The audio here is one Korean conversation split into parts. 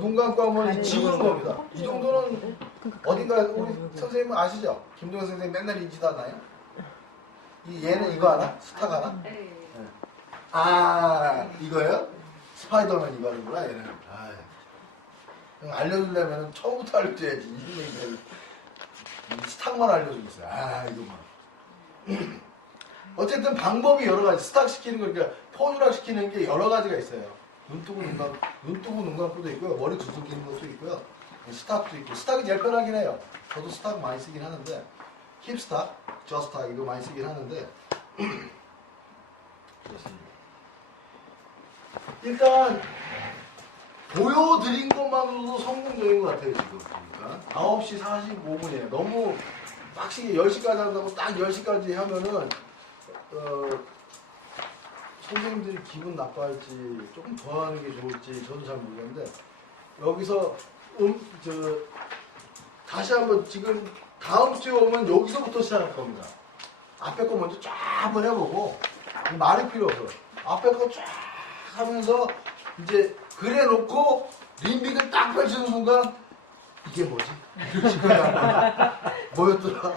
눈 감고 하면 지우는 겁니다. 이 정도는 어딘가 우리 선생님은 아시죠? 김동현 선생님 맨날 이 짓 하나요? 얘는 이거 하나? 스탁 하나? 네. 아, 이거요? 스파이더맨 이거 하는구나, 얘는. 알려주려면 처음부터 알려줘야지. 이 스탁만 알려주고 있어요. 이거만. 어쨌든 방법이 여러 가지. 스탁 시키는 거, 그러니까 포즈락 시키는 게 여러 가지가 있어요. 눈 뜨고 눈 감고도 있고요. 머리 두들기는 것도 있고요. 스탁도 있고. 스탁이 제일 편하긴 해요. 저도 스탁 많이 쓰긴 하는데, 힙 스탁, 저 스탁 이거 많이 쓰긴 하는데, 그렇습니다. 일단 보여드린 것만으로도 성공적인 것 같아요. 지금 보니까 9시 45분이에요. 너무 빡시게 10시까지 한다고 딱 10시까지 하면은 선생님들이 기분 나빠할지 조금 더 하는 게 좋을지 저도 잘 모르겠는데, 여기서 다시 한번 지금 다음 주에 오면 여기서부터 시작할 겁니다. 앞에 거 먼저 쫙 한번 해보고, 말이 필요 없어요. 앞에 거 쫙 하면서 이제 그래 놓고 림빅을 딱 펼치는 순간 이게 뭐지? 뭐였더라?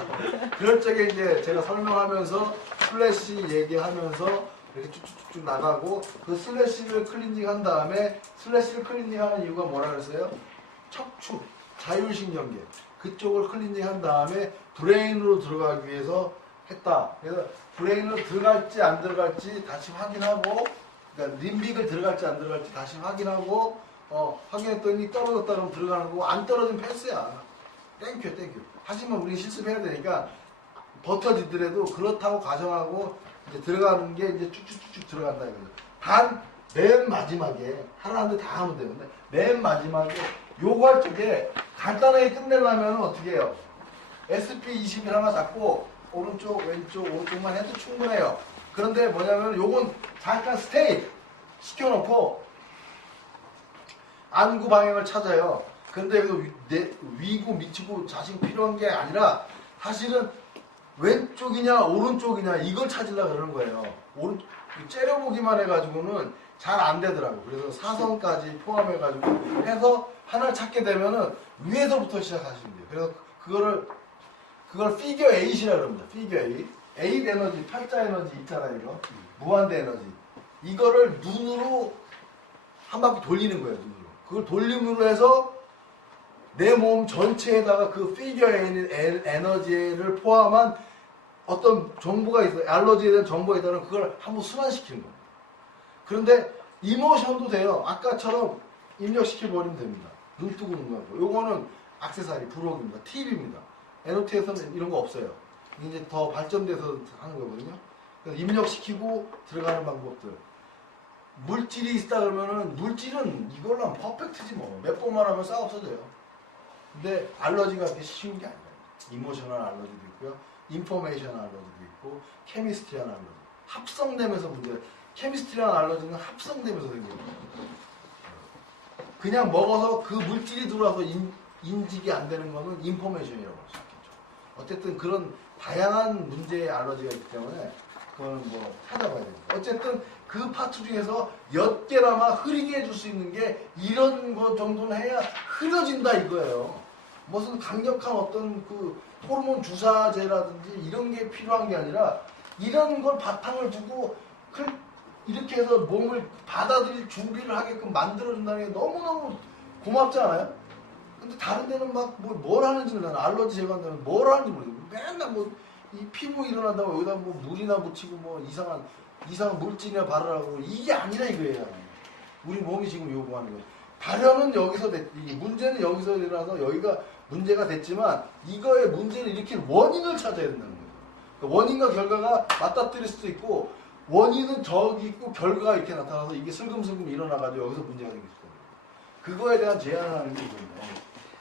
그럴 적에 이제 제가 설명하면서 슬래시 얘기하면서 이렇게 쭉쭉쭉 나가고, 그 슬래시를 클린징 한 다음에, 슬래시를 클린징 하는 이유가 뭐라 그랬어요? 척추, 자율신경계 그쪽을 클린징 한 다음에 브레인으로 들어가기 위해서 했다. 그래서 브레인으로 들어갈지 안 들어갈지 다시 확인하고, 그러니까 림빅을 들어갈지 안 들어갈지 다시 확인하고, 확인했더니 떨어졌다 그러면 들어가는 거고, 안 떨어지면 패스야. 땡큐. 하지만 우리 실습해야 되니까 버텨지더라도 그렇다고 가정하고 이제 들어가는 게 이제 쭉쭉쭉 들어간다 이거죠. 단 맨 마지막에 하나인데 다 하면 되는데, 맨 마지막에 요거 할 적에 간단하게 끝내려면 어떻게 해요? SP21 하나 잡고 오른쪽 왼쪽 오른쪽만 해도 충분해요. 그런데 뭐냐면 요건 잠깐 스테이 시켜놓고 안구 방향을 찾아요. 근데 위고 밑이고 자식 필요한 게 아니라 사실은 왼쪽이냐 오른쪽이냐 이걸 찾으려고 그러는 거예요. 째려보기만 해가지고는 잘 안 되더라고. 그래서 사선까지 포함해가지고 해서 하나를 찾게 되면은 위에서부터 시작하시면 돼요. 그래서 그걸 피겨 8이라고 합니다. 피겨 8. 8 에너지, 팔자 에너지 있잖아요, 이거. 무한대 에너지. 이거를 눈으로 한 바퀴 돌리는 거예요, 눈으로. 그걸 돌림으로 해서 내 몸 전체에다가 그 피겨 8 에너지를 포함한 어떤 정보가 있어요. 알러지에 대한 정보에 따른 그걸 한번 순환시키는 거예요. 그런데 이모션도 돼요. 아까처럼 입력시켜버리면 됩니다. 눈 뜨고 눈 감고. 요거는 액세서리, 부록입니다. 팁입니다. NOT에서는 이런 거 없어요. 이제 더 발전돼서 하는 거거든요. 그래서 입력시키고 들어가는 방법들. 물질이 있다 그러면은, 물질은 이걸로 하면 퍼펙트지 뭐. 몇 번만 하면 싹 없어져요. 근데 알러지가 그렇게 쉬운 게 아니에요. 이모셔널 알러지도 있고요. 인포메이션 알러지도 있고, 케미스트리한 알러지. 합성되면서 문제. 케미스트리한 알러지는 합성되면서 생겨요. 그냥 먹어서 그 물질이 들어와서 인식이 안 되는 거는 인포메이션이라고 할 수 있겠죠. 어쨌든 그런 다양한 문제의 알러지가 있기 때문에 그거는 뭐 찾아봐야 됩니다. 어쨌든 그 파트 중에서 몇 개나마 흐리게 해줄 수 있는 게 이런 거 정도는 해야 흐려진다 이거예요. 무슨 강력한 어떤 그 호르몬 주사제라든지 이런 게 필요한 게 아니라, 이런 걸 바탕을 두고 이렇게 해서 몸을 받아들일 준비를 하게끔 만들어준다는 게 너무너무 고맙지 않아요? 근데 다른 데는 막 뭘 하는지는, 나는 알러지 제거한다면 뭘 하는지 모르겠어요. 맨날 이 피부 일어난다고 여기다 물이나 묻히고 이상한 물질이나 바르라고. 이게 아니라 이거예요. 우리 몸이 지금 요구하는 거예요. 발현은 여기서 문제는 여기서 일어나서 여기가 문제가 됐지만, 이거의 문제를 일으킨 원인을 찾아야 된다는 거예요. 그러니까 원인과 결과가 맞닥뜨릴 수도 있고, 원인은 저기 있고 결과가 이렇게 나타나서 이게 슬금슬금 일어나가지고 여기서 문제가 생길 수도 있어요. 그거에 대한 제안을 하는 게 이겁니다.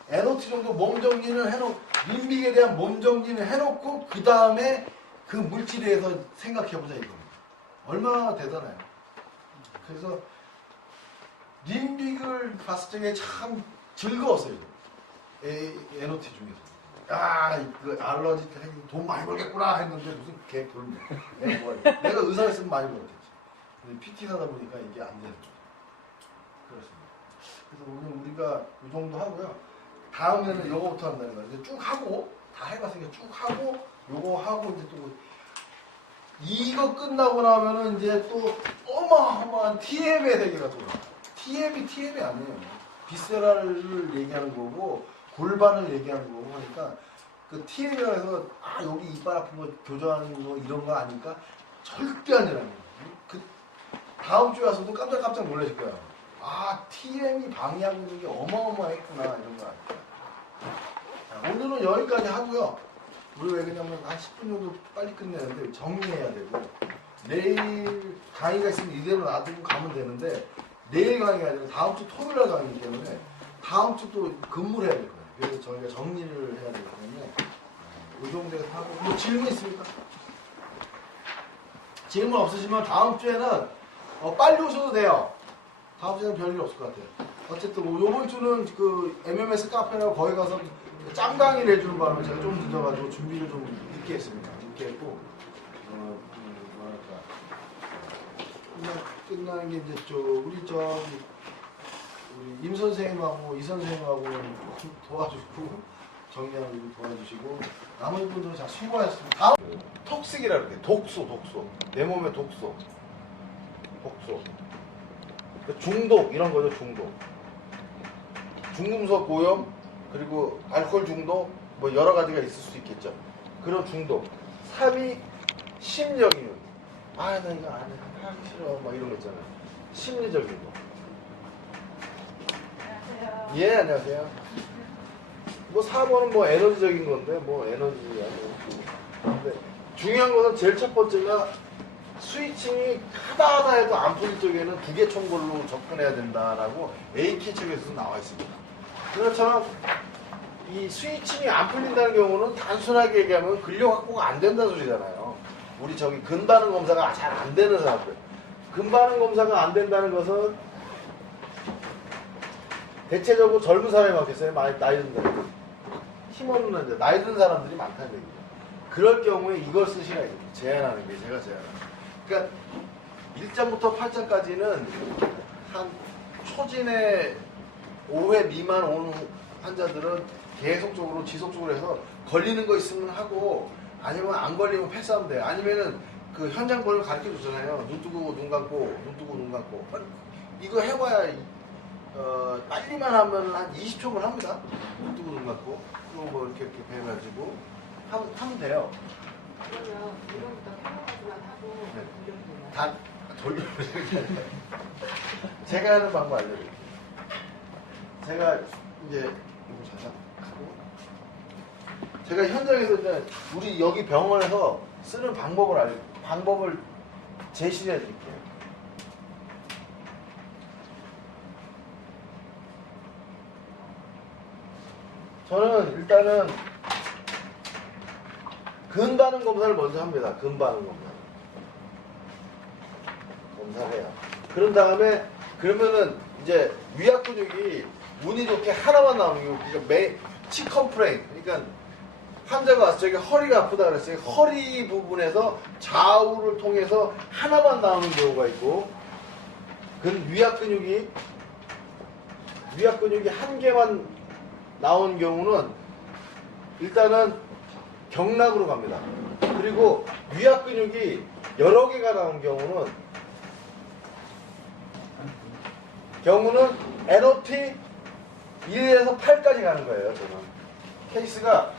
NOT 정도 몸 정리는 해놓고, 림빅에 대한 몸 정리는 해놓고, 그 다음에 그 물질에 대해서 생각해보자 이겁니다. 얼마나 대단해요. 그래서 림빅을 봤을 때 참 즐거웠어요. NOT 중에서. 그 알러지 때문에 돈 많이 벌겠구나 했는데 무슨 개돌이야. 내가 의사였으면 많이 벌었겠지. 근데 PT 사다 보니까 이게 안 되는 거죠. 그렇습니다. 그래서 오늘 우리가 이 정도 하고요. 다음에는 요거부터 한다는 거예요. 이제 쭉 하고 다 해봤으니까 쭉 하고 요거 하고 이제 또 이거 끝나고 나면은 이제 또 어마어마한 TM의 세계가 돌아. TM이 아니에요. 비세라를 얘기하는 거고 골반을 얘기하는 거고 그러니까 그 TM이라 해서 아 여기 이빨 아픈 거 교정하는 거 이런 거 아니까 절대 아니라는 거예요. 그 다음 주에 와서도 깜짝 놀라실 거예요. 아 TM이 방해하고 있는 게 어마어마했구나 이런 거 아니까. 오늘은 여기까지 하고요. 우리 왜 그러냐면 한 10분 정도 빨리 끝내는데 정리해야 되고 내일 강의가 있으면 이대로 놔두고 가면 되는데 내일 강의가 아니라 다음 주 토요일 날 강의이기 때문에 다음 주 또 근무를 해야 될 거예요. 그래서 저희가 정리를 해야 되기 때문에 이 정도에서 하고 뭐 질문 있습니까? 질문 없으시면 다음 주에는 빨리 오셔도 돼요. 다음 주에는 별일 없을 것 같아요. 어쨌든 뭐 이번 주는 그 MMS 카페라고 거기 가서 짱 강의를 해주는 바람에 제가 좀 늦어가지고 준비를 좀 늦게 했습니다. 늦게 했고 뭐랄까 끝나는 게 이제 우리 임 선생님하고 이 선생님하고 도와주고 정리하는 일 도와주시고 나머지 분들은 다 수고하셨습니다. 다음 톡식이라 그래. 독소 내 몸의 독소 중독 이런 거죠. 중금속 오염 그리고 알코올 중독 뭐 여러 가지가 있을 수 있겠죠. 그런 중독 3위 심적인 나 이거 안 해 하기 싫어 막 이런 거 있잖아요. 심리적인 거. 안녕하세요. 예, 안녕하세요. 뭐 4번은 뭐 에너지적인 건데 뭐 에너지야. 근데 중요한 것은 제일 첫 번째가 스위칭이 하다 해도 안 풀릴 적에는 두 개 총골로 접근해야 된다라고 AK 책에서 나와 있습니다. 그렇처럼 이 스위칭이 안 풀린다는 경우는 단순하게 얘기하면 근력 확보가 안 된다는 소리잖아요. 우리 저기 근반응 검사가 잘 안 되는 사람들. 근반응 검사가 안 된다는 것은 대체적으로 젊은 사람이 많겠어요. 많이 나이 든 사람들. 힘없는 이제 나이 든 사람들이 많다는 얘기예요. 그럴 경우에 이걸 쓰시라 제안하는 게 제가 제안합니다. 그러니까 1장부터 8장까지는 한 초진의 5회 미만 온 환자들은 계속적으로 지속적으로 해서 걸리는 거 있으면 하고 아니면 안 걸리면 패스하면 돼요. 아니면은 그 현장본을 가르쳐 주잖아요. 눈 뜨고 눈 감고 눈 뜨고 눈 감고 이거 해봐야 빨리만 하면 한 20초만 합니다. 눈 뜨고 눈 감고 그리고 뭐 이렇게 해가지고 하면 돼요. 그러면 이거부터 해보기만 하고 네. 돌려보면 다 돌려보세요. 제가 하는 방법 알려드릴게요. 제가 이제 이거 잠깐 하고 제가 현장에서 이제 우리 여기 병원에서 쓰는 방법을 제시해 드릴게요. 저는 일단은 근반응 검사를 먼저 합니다. 근반응 검사를 해요. 그런 다음에 그러면은 이제 위압 근육이 운이 좋게 하나만 나오는 거. 그러니까 치컴프레인. 그러니까 환자가 와서 저기 허리가 아프다 그랬어요. 허리 부분에서 좌우를 통해서 하나만 나오는 경우가 있고, 위압 근육이 한 개만 나온 경우는 일단은 경락으로 갑니다. 그리고 위압 근육이 여러 개가 나온 경우는 NOT 1에서 8까지 가는 거예요. 저는 케이스가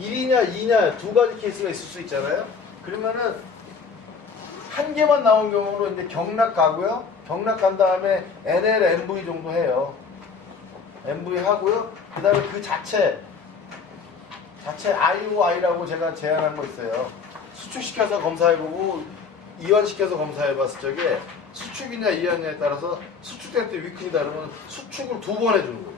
1이냐 2냐 두 가지 케이스가 있을 수 있잖아요. 그러면은 한 개만 나온 경우로 이제 경락 가고요. 경락 간 다음에 NL, MV 정도 해요. MV 하고요. 그 다음에 그 자체 IOI라고 제가 제안한 거 있어요. 수축시켜서 검사해보고 이완시켜서 검사해봤을 적에 수축이냐 이완이냐에 따라서 수축될 때 위큰이다 그러면 수축을 2번 해주는 거예요.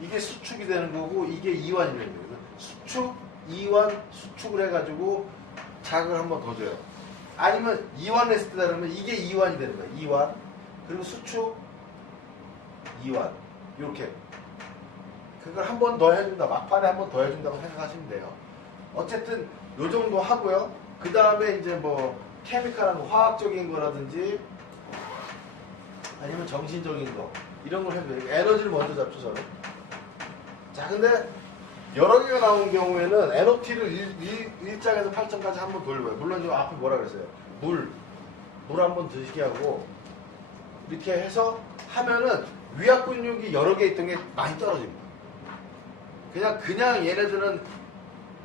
이게 수축이 되는 거고 이게 이완이 되는 거예요. 수축, 이완, 수축을 해가지고 자극을 한 번 더 줘요. 아니면 이완했을 때다 그러면 이게 이완이 되는 거예요. 이완, 그리고 수축, 이완 이렇게 그걸 한 번 더 해준다. 막판에 한 번 더 해준다고 생각하시면 돼요. 어쨌든 요 정도 하고요. 그 다음에 이제 뭐 케미칼한 화학적인 거라든지 아니면 정신적인 거 이런 걸 해도 돼요. 에너지를 먼저 잡죠, 저는. 자, 근데 여러 개가 나온 경우에는 NOT를 1장에서 8장까지 한번 돌려봐요. 물론 저 앞에 뭐라 그랬어요? 물 한번 드시게 하고 이렇게 해서 하면은 위압 근육이 여러 개 있던 게 많이 떨어집니다. 그냥 얘네들은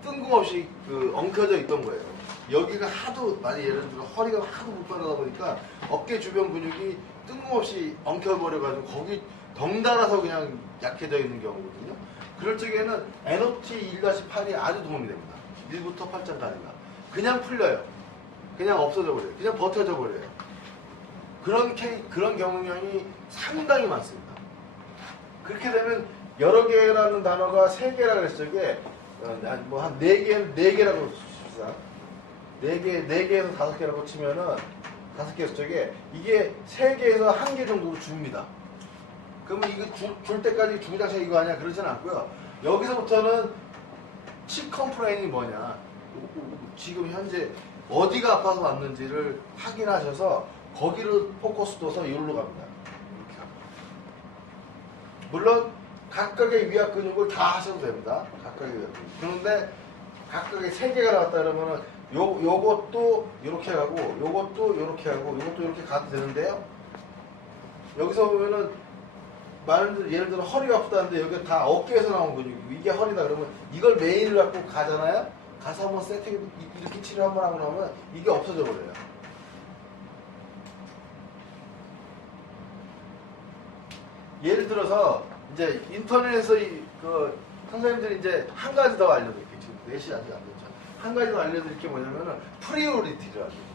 뜬금없이 엉켜져 있던 거예요. 여기가 하도 많이 예를 들어 허리가 하도 불편하다 보니까 어깨 주변 근육이 뜬금없이 엉켜버려가지고 거기 덩달아서 그냥 약해져 있는 경우거든요. 그럴 적에는 NOT 1-8이 아주 도움이 됩니다. 1부터 8장까지가. 그냥 풀려요. 그냥 없어져 버려요. 그냥 버텨져 버려요. 그런 경우량이 상당히 많습니다. 그렇게 되면 여러 개라는 단어가 3개라 그랬을 적에 한 4개라고 칩시다. 4개에서 5개라고 치면은 5개 쪽에 이게 3개에서 1개 정도로 줍니다. 그러면 이거 줄 때까지 중장차 이거 아니야? 그러진 않고요. 여기서부터는 치컴플레인이 뭐냐, 지금 현재 어디가 아파서 왔는지를 확인하셔서 거기를 포커스 둬서 이리로 갑니다. 이렇게 갑니다. 물론 각각의 위압 근육을 다 하셔도 됩니다. 각각의 위압 근육. 그런데 각각의 3개가 나왔다 그러면은 요것도 이렇게 가고 요것도 이렇게 하고 요것도 이렇게 가도 되는데요. 여기서 보면은 예를 들어 허리가 아프다는데 여기 다 어깨에서 나온 근육이고 이게 허리다 그러면 이걸 메인을 갖고 가잖아요. 가서 한번 세팅 이렇게 치료 한번 하고 나면 이게 없어져 버려요. 예를 들어서 이제 인터넷에서 선생님들이 이제 한 가지 더 알려드릴게요. 지금 4시 아직 안 됐죠. 한 가지 더 알려드릴 게 뭐냐면은 프리오리티를 알려드릴게요.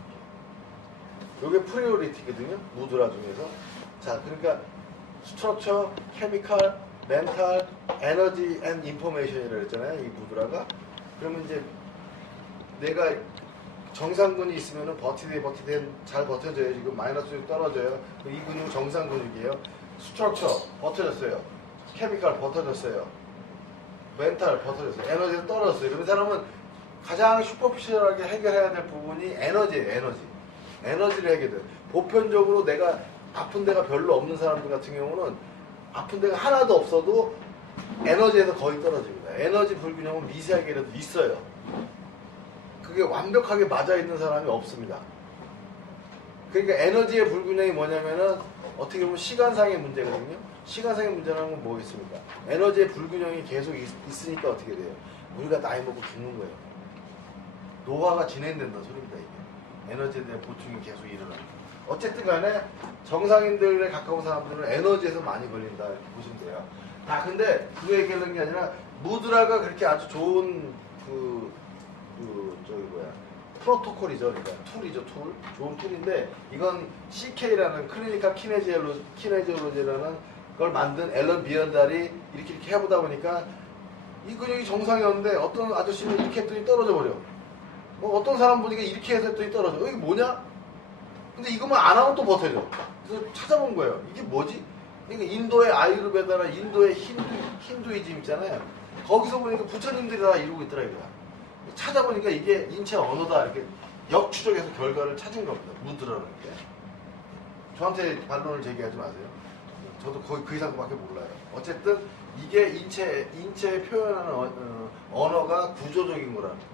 이게 프리오리티거든요. 무드라 중에서. 자, 그러니까 스트럭처, 케미칼, 멘탈, 에너지 앤 인포메이션이라고 했잖아요. 이 무드라가. 그러면 이제 내가 정상 근이 있으면은 버티되 잘 버텨져요. 지금 마이너스로 떨어져요. 이 근육 정상 근육이에요. 스트럭처 버텨졌어요. 케미칼 버텨졌어요. 멘탈 버텨졌어요. 에너지는 떨어졌어요. 그런 사람은 가장 슈퍼피셜하게 해결해야 될 부분이 에너지예요. 에너지를 해결해야 돼요. 보편적으로 내가 아픈 데가 별로 없는 사람들 같은 경우는 아픈 데가 하나도 없어도 에너지에서 거의 떨어집니다. 에너지 불균형은 미세하게라도 있어요. 그게 완벽하게 맞아 있는 사람이 없습니다. 그러니까 에너지의 불균형이 뭐냐면은 어떻게 보면 시간상의 문제거든요. 시간상의 문제라는 건 뭐겠습니까? 에너지의 불균형이 계속 있으니까 어떻게 돼요? 우리가 나이 먹고 죽는 거예요. 노화가 진행된다 소리입니다. 이게 에너지에 대한 보충이 계속 일어납니다. 어쨌든 간에 정상인들에 가까운 사람들은 에너지에서 많이 걸린다 이렇게 보시면 돼요. 근데 그 얘기하는 게 아니라 무드라가 그렇게 아주 좋은 프로토콜이죠. 그러니까 툴이죠, 툴. 좋은 툴인데 이건 CK라는 클리니컬 키네지올로지라는 걸 만든 앨런 비언달이 이렇게 해보다 보니까 이 근육이 정상이었는데 어떤 아저씨는 이렇게 했더니 떨어져 버려. 어떤 사람 보니까 이렇게 해서 했더니 떨어져. 이게 뭐냐? 근데 이것만 안 하면 또 버텨져. 그래서 찾아본 거예요. 이게 뭐지? 그러니까 인도의 아유르베다나 인도의 힌두이즘 있잖아요. 거기서 보니까 부처님들이 다 이루고 있더라고요. 찾아보니까 이게 인체 언어다 이렇게 역추적해서 결과를 찾은 겁니다. 무드라는 게. 저한테 반론을 제기하지 마세요. 저도 거의 그 이상밖에 몰라요. 어쨌든 이게 인체에 표현하는 언어가 구조적인 거라는 거죠.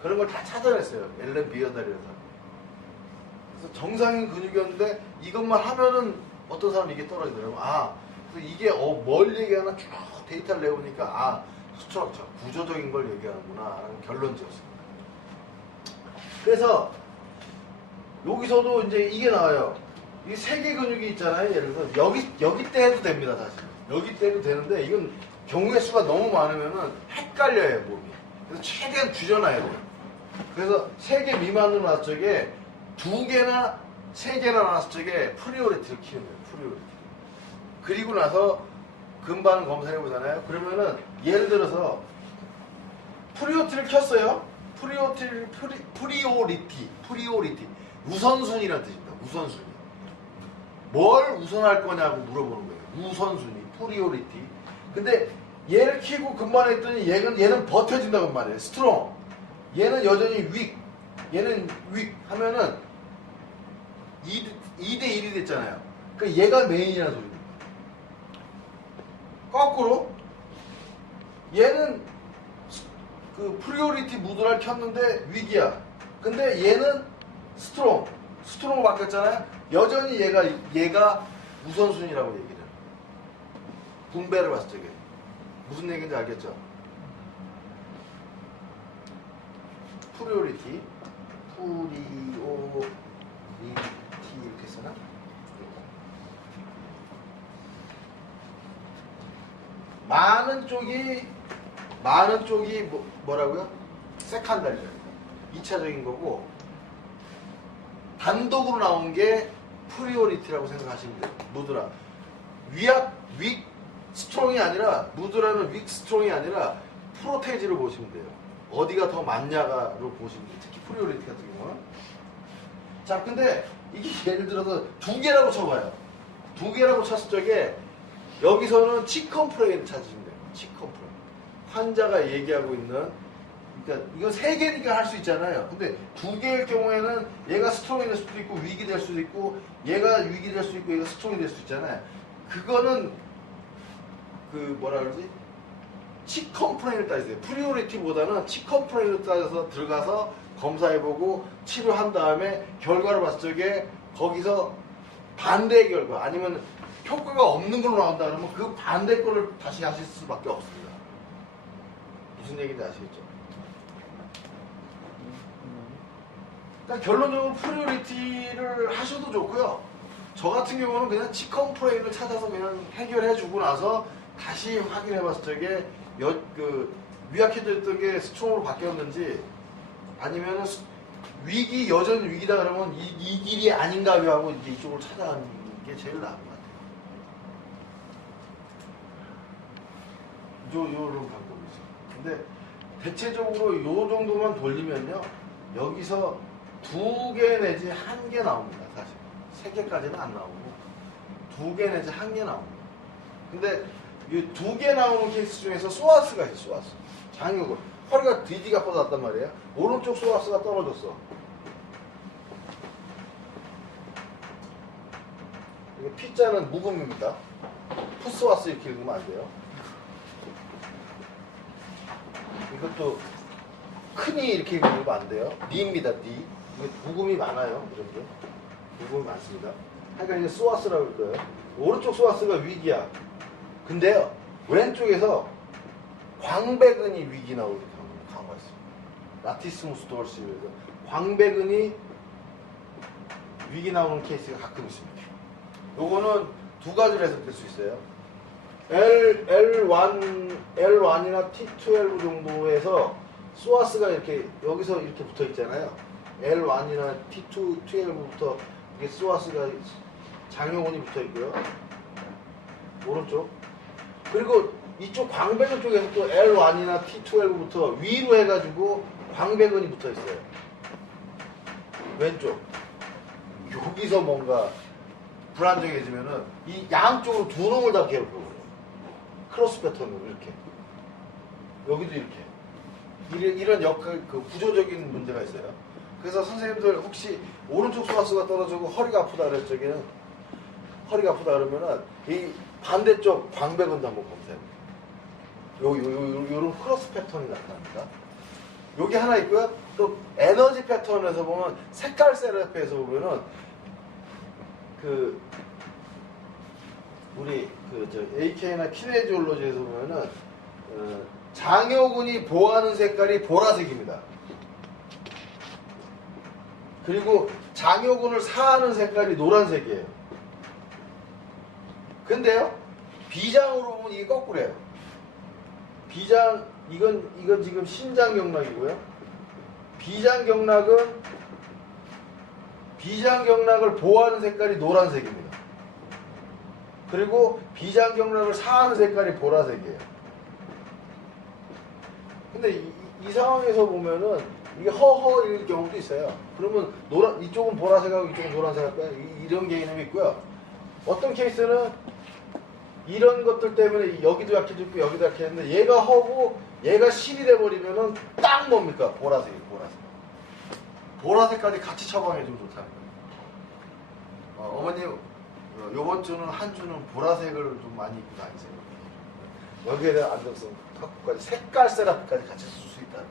그런 걸 다 찾아냈어요. 앨런 비어달이라는 사람. 그래서 정상인 근육이었는데 이것만 하면은 어떤 사람은 이게 떨어지더라고요. 그래서 이게 뭘 얘기하나 쭉 데이터를 내보니까 스트럭처, 구조적인 걸 얘기하는구나 라는 결론 지었습니다. 그래서 여기서도 이제 이게 나와요. 이 3개 근육이 있잖아요. 예를 들어서 여기 때 해도 됩니다. 사실 여기 때 해도 되는데 이건 경우의 수가 너무 많으면은 헷갈려요 몸이. 그래서 최대한 줄여놔야 돼요. 그래서 3개 미만으로 나왔을 적에 2개나 3개나 나왔을 적에 프리오리티를 키우는 거예요. 프리오리티. 그리고 나서 근반 검사해 보잖아요. 그러면은 예를 들어서 프리오리티를 켰어요. 프리오리티 우선순위라는 뜻입니다. 우선순위. 뭘 우선할 거냐고 물어보는 거예요. 우선순위, 프리오리티. 근데 얘를 키고 근반에 했더니 얘는 버텨진다고 말이에요. 스트롱. 얘는 여전히 윅. 얘는 윅 하면은 2대 1이 됐잖아요. 그러니까 얘가 메인이라는 소리입니다. 거꾸로 얘는 그 프리오리티 무드를 켰는데 위기야. 근데 얘는 스트롱으로 바뀌었잖아요. 여전히 얘가 우선순위라고 얘기를 해요. 분배를 봤을 적에 무슨 얘기인지 알겠죠? 프리오리티 이렇게 쓰나? 많은 쪽이 뭐라고요? 세컨다리예요. 2차적인 거고 단독으로 나온 게 프리오리티라고 생각하시면 돼요. 무드라 윅 스트롱이 아니라 무드라는 윅 스트롱이 아니라 프로테이지로 보시면 돼요. 어디가 더 많냐가로 보시면 돼요. 특히 프리오리티 같은 경우는. 자, 근데 이게 예를 들어서 두 개라고 쳐봐요. 두 개라고 쳤을 적에 여기서는 치컴프레인을 찾으시면 돼요. 치컴프레인. 환자가 얘기하고 있는, 그러니까 이건 세 개니까 할 수 있잖아요. 근데 두 개일 경우에는 얘가 스트롱이 될 수도 있고 윅이 될 수도 있고 얘가 윅이 될 수도 있고 얘가 스트롱이 될 수도 있잖아요. 그거는 그 뭐라 그러지? 치컴프레인을 따지세요. 프리오리티보다는 치컴프레인을 따져서 들어가서 검사해보고 치료한 다음에 결과를 봤을 적에 거기서 반대의 결과 아니면 효과가 없는 걸로 나온다 그러면 그 반대 거를 다시 하실 수밖에 없습니다. 무슨 얘기인지 아시겠죠? 그러니까 결론적으로 프리오리티를 하셔도 좋고요. 저 같은 경우는 그냥 치컴프레인을 찾아서 그냥 해결해주고 나서 다시 확인해봤을 적에 위약해져 있던 게 스트롱으로 바뀌었는지 아니면은 위기 여전히 위기다 그러면 이 길이 아닌가 하고 이제 이쪽으로 찾아가는 게 제일 나은 것 같아요. 요런 방법이 있어요. 근데 대체적으로 요 정도만 돌리면요 여기서 2개 내지 1개 나옵니다. 사실 3개까지는 안 나오고 2개 내지 1개 나옵니다. 근데 이 2개 나오는 케이스 중에서 소아스가 있어요. 소아스 장요근 허리가 뒤지가 뻗었단 말이에요. 오른쪽 소아스가 떨어졌어. 이게 P자는 묵음입니다. 푸스와스 이렇게 읽으면 안 돼요. 이것도 크니 이렇게 읽으면 안 돼요. 니입니다. 니. 이게 묵음이 많아요. 이런게 묵음이 많습니다. 그러니까 이게 소아스라고 할 거예요. 오른쪽 소아스가 위기야. 근데요 왼쪽에서 광배근이 위기 나올 경우가 있어요. 라티스무스 도르시에서 광배근이 위기 나오는 케이스가 가끔 있습니다. 요거는 두 가지로 해석될 수 있어요. L1이나 T12 정도에서 소아스가 이렇게 여기서 이렇게 붙어 있잖아요. L1이나 T12부터 이게 소아스가 장요근이 붙어 있고요. 오른쪽. 그리고 이쪽 광배근 쪽에서 또 L1이나 T12부터 위로 해가지고 광배근이 붙어 있어요. 왼쪽. 여기서 뭔가 불안정해지면은 이 양쪽으로 두 놈을 다 괴롭혀요. 크로스 패턴으로 이렇게. 여기도 이렇게. 이런 역할, 그 구조적인 문제가 있어요. 그래서 선생님들 혹시 오른쪽 소아스가 떨어지고 허리가 아프다 그럴 적에는 허리가 아프다 그러면은 이 반대쪽 광배근도 한번 검사해요. 요런 크로스 패턴이 나타납니다. 여기 하나 있고요. 또 에너지 패턴에서 보면 색깔 세라피에서 보면은 우리 AK나 키네지올로지에서 보면은 장요근이 보호하는 색깔이 보라색입니다. 그리고 장요근을 사하는 색깔이 노란색이에요. 근데요 비장으로 보면 이게 거꾸로예요. 비장 이건 지금 신장경락이고요. 비장경락을 보호하는 색깔이 노란색입니다. 그리고 비장경락을 사하는 색깔이 보라색이에요. 근데 이 상황에서 보면은 이게 허허일 경우도 있어요. 그러면 이쪽은 보라색하고 이쪽은 노란색 할까요? 이런 개념이 있고요. 어떤 케이스는 이런 것들 때문에 여기도 약해지고 여기도 약해졌는데 얘가 허고 얘가 실이 돼버리면은 딱 뭡니까? 보라색이에요. 보라색까지 같이 처방해주면 좋다는 거예요. 어머니 요번 주는 한 주는 보라색을 좀 많이 입고 다니세요. 여기에 대한 안정성 확보까지 색깔 세라피까지 같이 쓸 수 있다.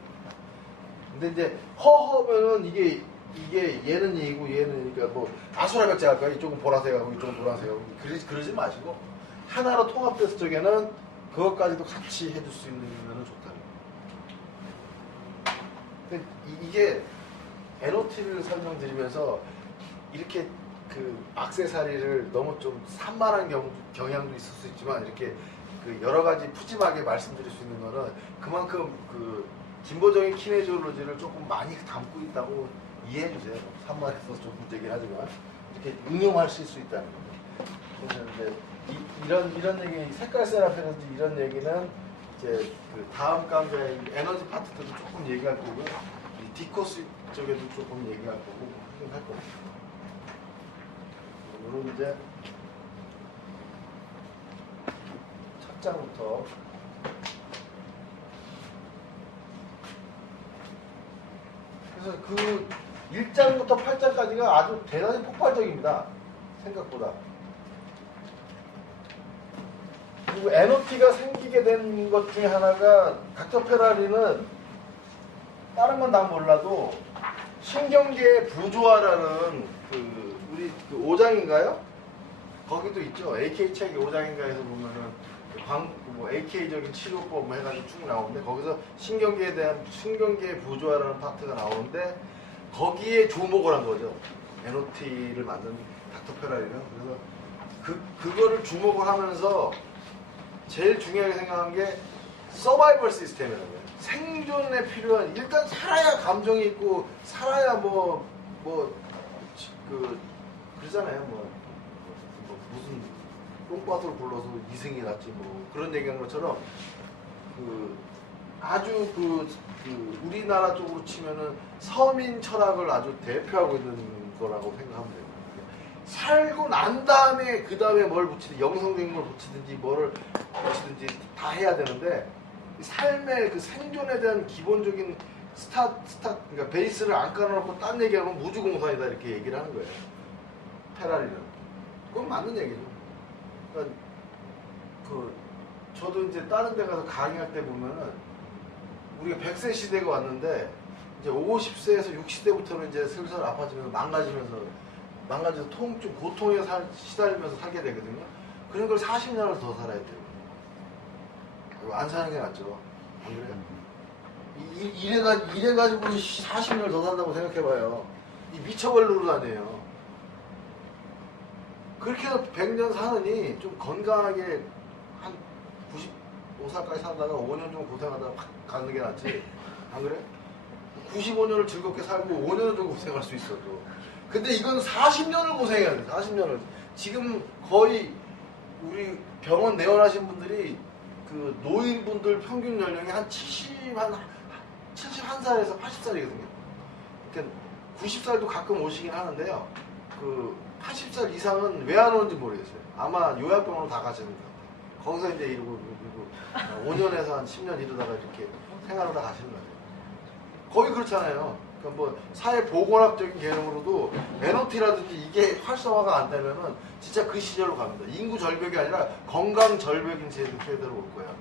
근데 이제 허허면은 이게 얘는 얘고 얘는 그러니까 뭐 아수라백제 할까요? 이쪽은 보라색하고 이쪽은 노란색하고 그러지 마시고 하나로 통합됐을 적에는 그것까지도 같이 해줄 수 있는 면 좋다. 근데 이게 NOT를 설명드리면서 이렇게 그 액세서리를 너무 좀 산만한 경향도 있을 수 있지만 이렇게 그 여러 가지 푸짐하게 말씀드릴 수 있는 거는 그만큼 그 진보적인 키네지올로지를 조금 많이 담고 있다고 이해해 주세요. 산만해서 좀 문제긴 하지만 이렇게 응용할 수 있다는 거죠. 그래서 이제 이런 얘기, 색깔 세라피라든지 이런 얘기는 이제 그 다음 강좌의 에너지 파트 때도 조금 얘기할 거고요. 이 디코스 쪽에도 조금 얘기할 거고 할 겁니다. 오늘 이제 첫 장부터 그래서 그 1장부터 8장까지가 아주 대단히 폭발적입니다. 생각보다. 그리고 NOT가 생기게 된 것 중에 하나가 닥터 페라리는 다른 건 다 몰라도 신경계의 부조화라는 우리 5장인가요? 거기도 있죠. AK 책의 5장인가에서 보면은 뭐 AK적인 치료법 뭐 해가지고 쭉 나오는데 거기서 신경계의 부조화라는 파트가 나오는데 거기에 주목을 한 거죠. NOT를 만든 닥터 페라리는. 그래서 그거를 주목을 하면서 제일 중요하게 생각한 게 서바이벌 시스템이라는 거예요. 생존에 필요한 일단 살아야 감정이 있고 살아야 그러잖아요. 무슨 똥밭을 굴러서 이승이 났지 뭐 그런 얘기한 것처럼 아주 우리나라 쪽으로 치면은 서민 철학을 아주 대표하고 있는 거라고 생각하면 돼요. 살고 난 다음에 그 다음에 뭘 붙이든지 영성적인 걸 붙이든지 뭐를 붙이든지 다 해야 되는데 삶의 그 생존에 대한 기본적인 그러니까 베이스를 안 깔아놓고 딴 얘기하면 무주공산이다 이렇게 얘기를 하는 거예요. 페라리는. 그건 맞는 얘기죠. 그러니까 저도 이제 다른 데 가서 강의할 때 보면은 우리가 100세 시대가 왔는데 이제 50세에서 60세부터는 이제 슬슬 아파지면서 망가져서 통증, 고통에 시달리면서 살게 되거든요. 그런 걸 40년을 더 살아야 돼요. 안 사는 게 낫죠. 안 그래요? 이래가지고 40년을 더 산다고 생각해봐요. 이 미쳐버릴 노릇 아니에요. 그렇게 해서 100년 사느니 좀 건강하게 한 95살까지 살다가 5년 좀 고생하다가 확 가는 게 낫지. 안 그래? 95년을 즐겁게 살고 5년을 좀 고생할 수 있어도. 근데 이건 40년을 고생해야 돼. 40년을. 지금 거의 우리 병원 내원하신 분들이 그 노인분들 평균 연령이 한 71살에서 80살이거든요. 그러니까 90살도 가끔 오시긴 하는데요. 그 80살 이상은 왜 안 오는지 모르겠어요. 아마 요양병원으로 다 가시는 것 같아요. 거기서 이제 이러고 5년에서 한 10년 이러다가 이렇게 생활하다 가시는 거예요. 거의 그렇잖아요. 그러니까 뭐 사회 보건학적인 개념으로도 NOT라든지 이게 활성화가 안 되면은 진짜 그 시절로 갑니다. 인구 절벽이 아니라 건강 절벽인 세대로 올 거야.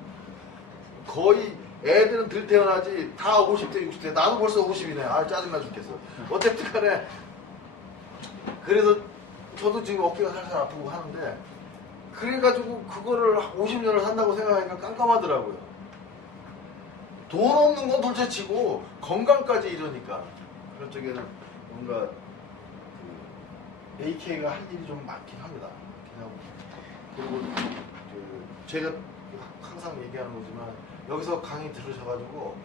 거의 애들은 들 태어나지 다 50대 60대 나도 벌써 50이네. 아 짜증나 죽겠어. 어쨌든 간에 그래서 저도 지금 어깨가 살살 아프고 하는데 그래가지고 그거를 50년을 산다고 생각하니까 깜깜하더라고요. 돈 없는 건 둘째치고 건강까지 이러니까 그런 쪽에는 뭔가 AK가 할 일이 좀 많긴 합니다. 그리고 제가 항상 얘기하는 거지만 여기서 강의 들으셔가지고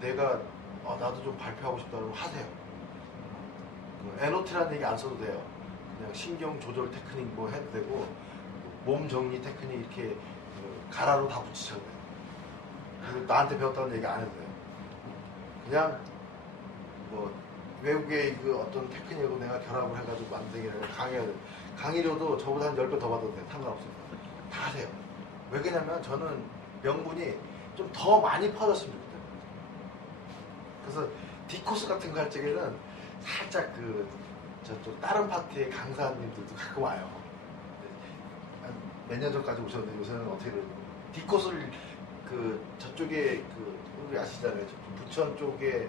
내가 나도 좀 발표하고 싶다 그러면 하세요. NOT라는 얘기 안 써도 돼요. 그냥 신경 조절 테크닉 뭐 해도 되고 몸 정리 테크닉 이렇게 가라로 다 붙이셔도 돼요. 나한테 배웠다는 얘기 안 해도 돼요. 그냥 뭐 외국의 그 어떤 테크닉하고 내가 결합을 해가지고 만든 게 강의해야 돼. 강의료도 저보다 한 10배 더 받아도 돼요. 상관없어요. 다 하세요. 왜 그러냐면 저는 명분이 좀 더 많이 퍼졌으면 좋겠어요. 그래서 디코스 같은 거 할 적에는 살짝 저쪽 다른 파티의 강사님들도 가끔 와요. 몇 년 전까지 오셨는데 요새는 어떻게 디코스를 그 저쪽에 그 우리 아시잖아요. 부천 쪽에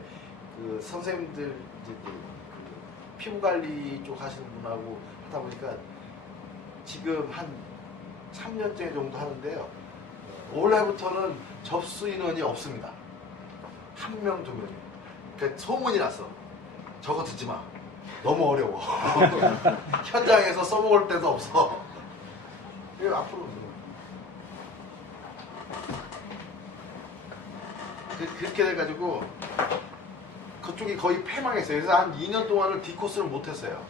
그 선생님들 이제 그 피부 관리 쪽 하시는 분하고 하다 보니까 지금 한 3년째 정도 하는데요. 올해부터는 접수 인원이 없습니다. 한 명, 두 명이. 그러니까 소문이 났어. 저거 듣지 마. 너무 어려워. 현장에서 써먹을 데도 없어. 이거 앞으로 그렇게 돼가지고 그쪽이 거의 패망했어요. 그래서 한 2년 동안을 D코스를 못했어요.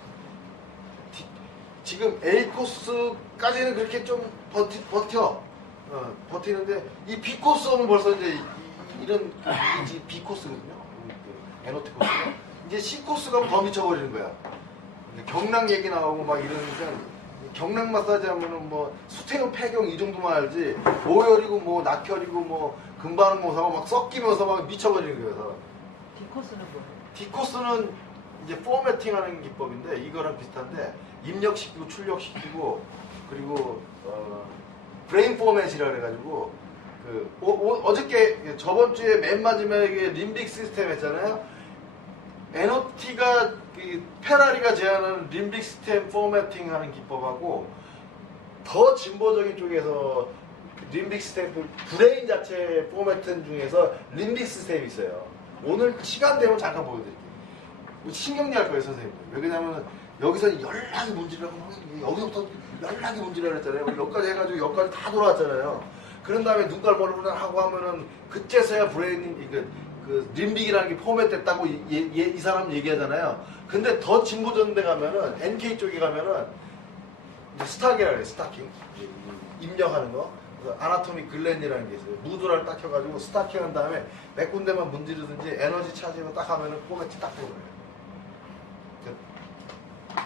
지금 A코스까지는 그렇게 좀 버티는데 이 B코스 오면 벌써 이제 이런 B코스거든요. 에너티 코스. 이제 C코스 가면 더 미쳐버리는 거야. 경락 얘기 나오고 막 이러니까 경락 마사지 하면은 뭐 수태우 폐경 이 정도만 알지 오열이고 뭐 낙혈이고 뭐 금방 모사고 막 섞이면서 막 미쳐버리는 거예요. D코스는 뭐예요? D코스는 이제 포매팅하는 기법인데 이거랑 비슷한데 입력시키고 출력시키고 그리고 브레인 포맷이라 그래가지고 어저께 저번 주에 맨 마지막에 림빅 시스템 했잖아요. NOT가 페라리가 제안하는 림빅 시스템 포매팅하는 기법하고 더 진보적인 쪽에서 림빅 시스템 브레인 자체 포매팅 중에서 림빅 시스템이 있어요. 오늘 시간 되면 잠깐 보여드릴게요. 신경리할 거예요 선생님들. 왜냐면 여기서 연락이 문제라고 여기서부터 연락이 문제라고 했잖아요. 여기까지 해가지고 여기까지 다 돌아왔잖아요. 그런 다음에 눈깔 버르르 하고 하면은 그때서야 브레인이 그 림빅이라는 게 포맷됐다고 이 사람 얘기하잖아요. 근데 더 진보전 데 가면은 NK 쪽에 가면은 이제 스타킹이라고 해요. 스타킹 입력하는 거. 아나토미 글랜이라는 게 있어요. 무드라를 딱 켜가지고 스타킹 한 다음에 몇 군데만 문지르든지 에너지 차지로 딱 하면은 포맷이 딱 되거든요.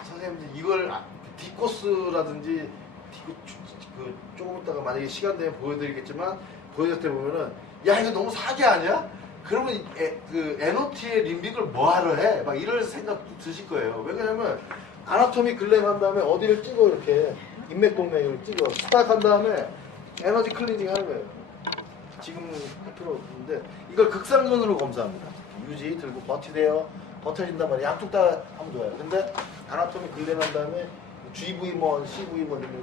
선생님들 이걸 D코스라든지 조금 있다가 만약에 시간 되면 보여드리겠지만 보여줄 때 보면은 야 이거 너무 사기 아니야? 그러면 그 NOT의 림빅을 뭐하러 해? 막 이럴 생각 드실 거예요. 왜냐면 아나토미 글램 한 다음에 어디를 찍어 이렇게 인맥동맥을 찍어 스타트 한 다음에 에너지 클리징 하는 거예요. 지금 할 필요 없는데 이걸 극상근으로 검사합니다. 유지 들고 버티대요. 버텨진단 말이에요. 양쪽 다 하면 좋아요. 근데 아나토미 글램 한 다음에 GV 뭐 CV 뭐 이런 거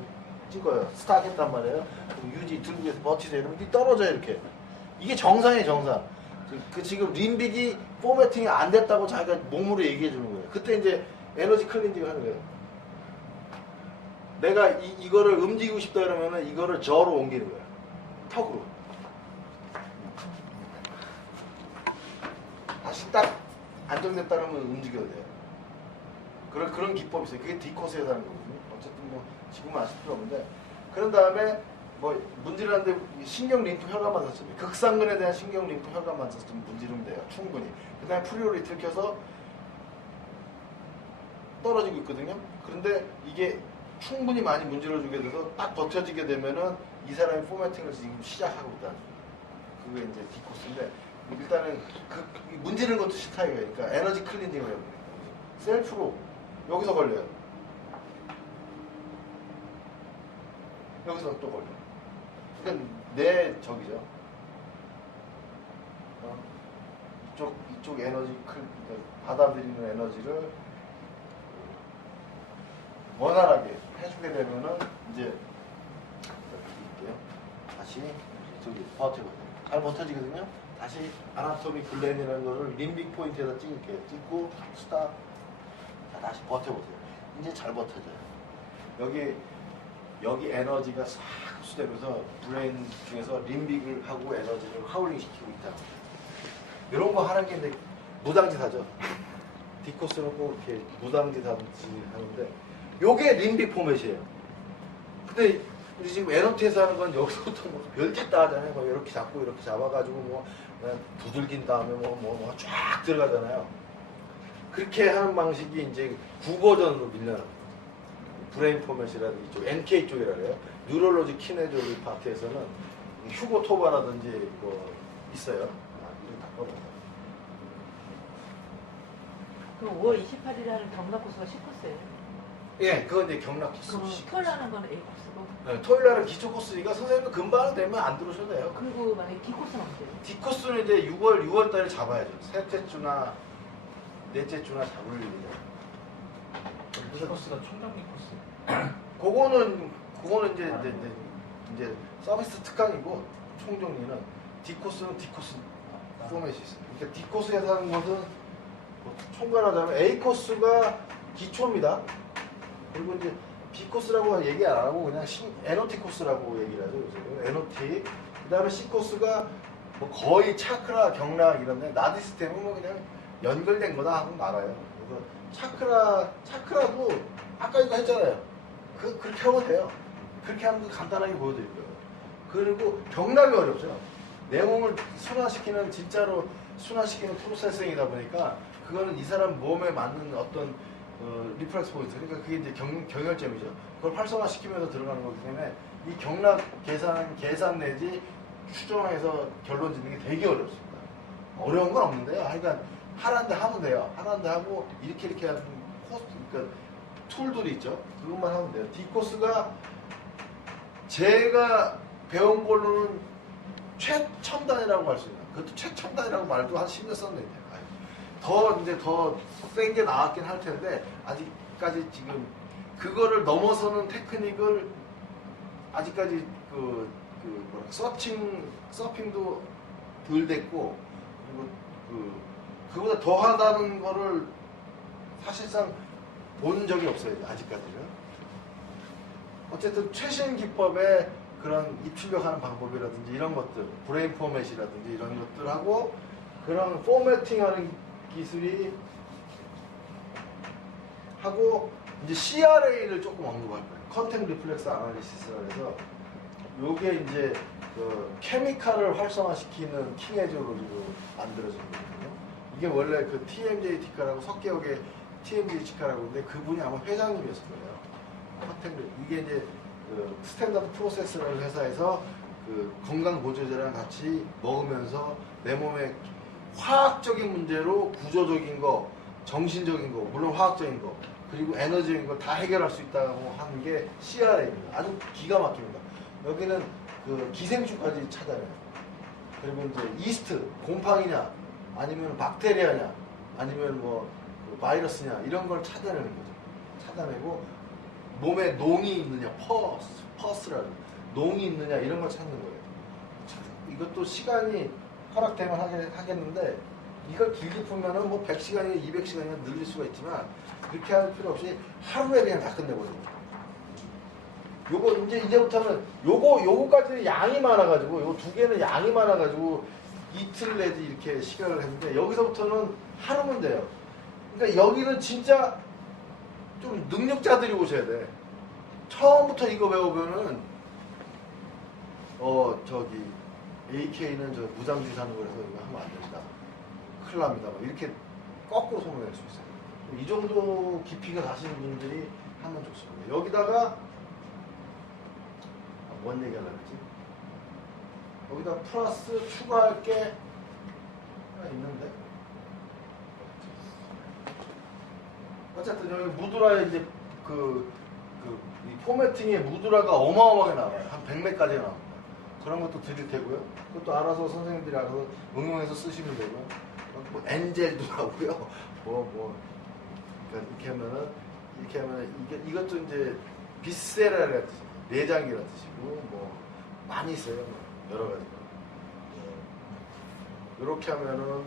찍어요. 스타트 했단 말이에요. 그럼 유지 들고 해서 버티세요. 이러면 떨어져요 이렇게. 이게 정상이에요 정상. 지금 림빅이 포매팅이 안 됐다고 자기가 몸으로 얘기해 주는 거예요. 그때 이제 에너지 클렌징을 하는 거예요. 내가 이거를 움직이고 싶다 그러면은 이거를 저로 옮기는 거예요. 턱으로. 다시 딱 안정됐다 그러면 움직여야 돼요. 그런 기법이 있어요. 그게 D코스에서 하는 거거든요. 어쨌든 뭐 지금은 아실 필요 없는데 그런 다음에 뭐 문지르는데 신경 림프 혈관만 썼으면 극상근에 대한 신경 림프 혈관만 썼으면 문지르면 돼요. 충분히. 그 다음에 프리오리티를 켜서 떨어지고 있거든요. 그런데 이게 충분히 많이 문질러주게 돼서 딱 버텨지게 되면은 이 사람이 포매팅을 지금 시작하고 있다. 그게 이제 D코스인데 일단은 문지르는 것도 싫다 이거예요. 그러니까 에너지 클리닝을 해요. 셀프로 여기서 걸려요. 여기서 또 걸려. 그러니까 내 적이죠. 이쪽 에너지 받아들이는 에너지를 원활하게 해주게 되면은 이제 이렇게요. 다시 저기 버티고 잘 버텨지거든요. 다시 아나토미 글랜이라는 거를 림빅 포인트에다 찍을게요. 찍고 스탑. 자, 다시 버텨보세요. 이제 잘 버텨져요. 여기 에너지가 싹 흡수되면서 브레인 중에서 림빅을 하고 에너지를 하울링 시키고 있다. 이런 거 하는 게 이제 무당짓 하죠. D코스는 꼭 이렇게 무당짓 하는데 요게 림빅 포맷이에요. 근데 우리 지금 에너티에서 하는 건 여기서부터 뭐 별짓 다 하잖아요. 뭐 이렇게 잡고 이렇게 잡아가지고 뭐 두들긴 다음에 쫙 들어가잖아요. 그렇게 하는 방식이 이제 구버전으로 밀려납니다. 브레인 포맷이라든지 이쪽 NK 쪽이라 그래요. 뉴럴로지 키네졸리 파트에서는 휴고 토바라든지 뭐 있어요. 이런 다 꺼내요. 그 5월 28일에 하는 경락코스가 10코스예요. 예, 그건 이제 경락 코스. 토요일하는 거는 A 코스고. 네, 토요일날은 기초 코스니까 선생님도 금방 되면 안 들어오셔도 돼요. 그리고 만약에 D 코스는 어때요? D 코스는 이제 6월 달에 잡아야죠. 셋째 주나 넷째 주나 잡을 일이죠. D 코스가 총장님 코스. 그거는 이제 서비스 특강이고 총정리는 D 코스는 D 코스 포맷이 있어요. 그러니까 D 코스에서 하는 것은 뭐 총괄하자면 A 코스가 기초입니다. 그리고 이제 B 코스라고 얘기 안 하고 그냥 NOT 코스라고 얘기를 하죠. 요새 NOT. 그다음에 C 코스가 뭐 거의 차크라, 경락 이런데 나디 시스템은 뭐 그냥 연결된 거다 하고 말아요. 그래서 차크라도 아까 이거 했잖아요. 그렇게 하면 돼요. 그렇게 하면 간단하게 보여드릴 거예요. 그리고 경락이 어렵죠. 내 몸을 진짜로 순환시키는 프로세싱이다 보니까 그거는 이 사람 몸에 맞는 어떤 리플렉스 포인트, 그러니까 그게 이제 경혈점이죠. 그걸 활성화시키면서 들어가는 거기 때문에 이 경락 계산 내지 추정해서 결론 짓는 게 되게 어렵습니다. 어려운 건 없는데요. 하여간 하라는데 하면 돼요. 하라는데 하고 이렇게 하는 코스, 그러니까 툴들이 있죠. 그것만 하면 돼요. D 코스가 제가 배운 걸로는 최첨단이라고 할 수 있는, 그것도 최첨단이라고 말도 한 10년 썼는데 더 센 게 나왔긴 할 텐데 아직까지 지금 그거를 넘어서는 테크닉을 아직까지 서핑도 덜 됐고, 그리고 그보다 더 하다는 거를 사실상 본 적이 없어요. 아직까지는. 어쨌든 최신 기법의 그런 입출력하는 방법이라든지 이런 것들, 브레인 포맷이라든지 이런 것들하고 그런 포매팅하는 기술이 하고 이제 CRA를 조금 언급할 거예요. 컨택 리플렉스 아날리시스라 해서 요게 이제 그 케미칼을 활성화시키는 킹에저로로 만들어진 거거든요. 이게 원래 그 TMJ 티카라고 석계역의 TMJ 티카라고 하는데 그분이 아마 회장님이었을 거예요. 이게 이제 그 스탠다드 프로세스라는 회사에서 그 건강 보조제랑 같이 먹으면서 내 몸에 화학적인 문제로 구조적인 거, 정신적인 거, 물론 화학적인 거, 그리고 에너지적인 거 다 해결할 수 있다고 하는 게 CRA입니다. 아주 기가 막힙니다. 여기는 그 기생충까지 찾아내요. 그리고 이제 이스트, 곰팡이냐, 아니면 박테리아냐, 아니면 뭐 바이러스냐 이런 걸 찾아내는 거죠. 찾아내고 몸에 농이 있느냐, 퍼스라는 농이 있느냐 이런 걸 찾는 거예요. 이것도 시간이 허락되면 하겠는데 이걸 길게 풀면은 뭐 100시간이나 200시간이나 늘릴 수가 있지만 그렇게 할 필요 없이 하루에 그냥 다 끝내버립니다. 요거 이제부터는 요거까지는 양이 많아가지고 요 두 개는 양이 많아가지고 이틀 내지 이렇게 시간을 했는데 여기서부터는 하루면 돼요. 그러니까 여기는 진짜 좀 능력자들이 오셔야 돼. 처음부터 이거 배우면은 AK는 저 무장지 사는 거라서 이거 하면 안 된다. 큰일 납니다. 이렇게 거꾸로 소문낼 수 있어요. 이 정도 깊이가 가시는 분들이 하면 좋습니다. 여기다가 뭔 얘기하려고 했지? 여기다 플러스 추가할 게 하나 있는데 어쨌든 여기 무드라에 이제 이 포매팅에 무드라가 어마어마하게 나와요. 한 100매까지 나옵니다. 그런 것도 드릴 테고요. 그것도 알아서 선생님들이 알아서 응용해서 쓰시면 되고요. 뭐 엔젤도 나오고요. 그러니까 이렇게 하면은 이것도 이제 비세라라는 뜻이 내장이라는 뜻이고 뭐 많이 있어요. 여러 가지가. 이렇게 하면은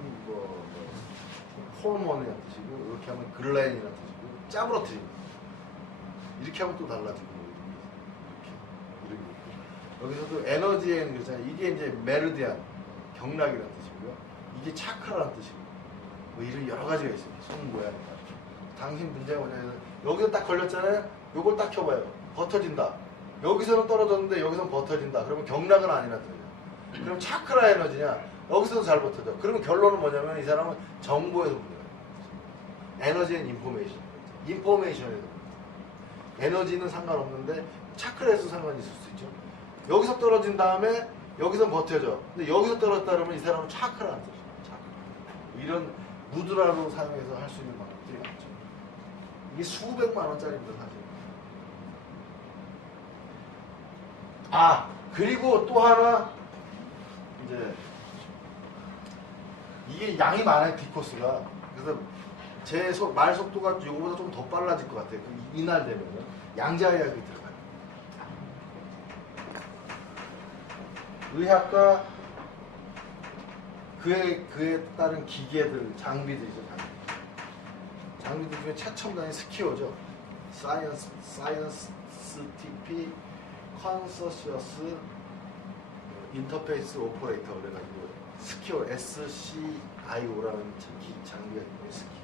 호르몬이라는 뜻이고 이렇게 하면 글라인이라는 뜻이고 짜부러뜨리고 이렇게 하면 또 달라지고 이렇게 여기서도 에너지에는 그렇잖아요. 이게 이제 메르디안 경락이라는 뜻이고요. 이게 차크라는 뜻이고 뭐 이런 여러 가지가 있습니다. 손 모양이 당신 문제가 뭐냐면 여기서 딱 걸렸잖아요. 요걸 딱 켜봐요. 버텨진다. 여기서는 떨어졌는데 여기서는 버텨진다. 그러면 경락은 아니라는 뜻이에요. 그럼 차크라 에너지냐? 여기서도 잘 버텨져. 그러면 결론은 뭐냐면 이 사람은 정보에서 문제가 있어요. 에너지 앤 인포메이션. 인포메이션에서 문제가 있어요. 에너지는 상관없는데 차크라에서 상관이 있을 수 있죠. 여기서 떨어진 다음에 여기서 버텨져. 근데 여기서 떨어졌다 그러면 이 사람은 차크라는 뜻이에요. 차크라. 이런 무드라로 사용해서 할 수 있는 방법들이 많죠. 이게 수백만 원짜리입니다, 사실. 그리고 또 하나 이제 이게 양이 많아요, D코스가. 그래서 제 말 속도가 이거보다 좀 더 빨라질 것 같아요. 이날 되면은 양자의학이 들어가요. 의학과 그에 따른 기계들, 장비들이죠. 장비들 중에 최첨단이 스키어죠. 사이언스 TP 컨서시어스 인터페이스 오퍼레이터 그래가지고 스키어 SCIO라는 장비가 있고요. 스키어.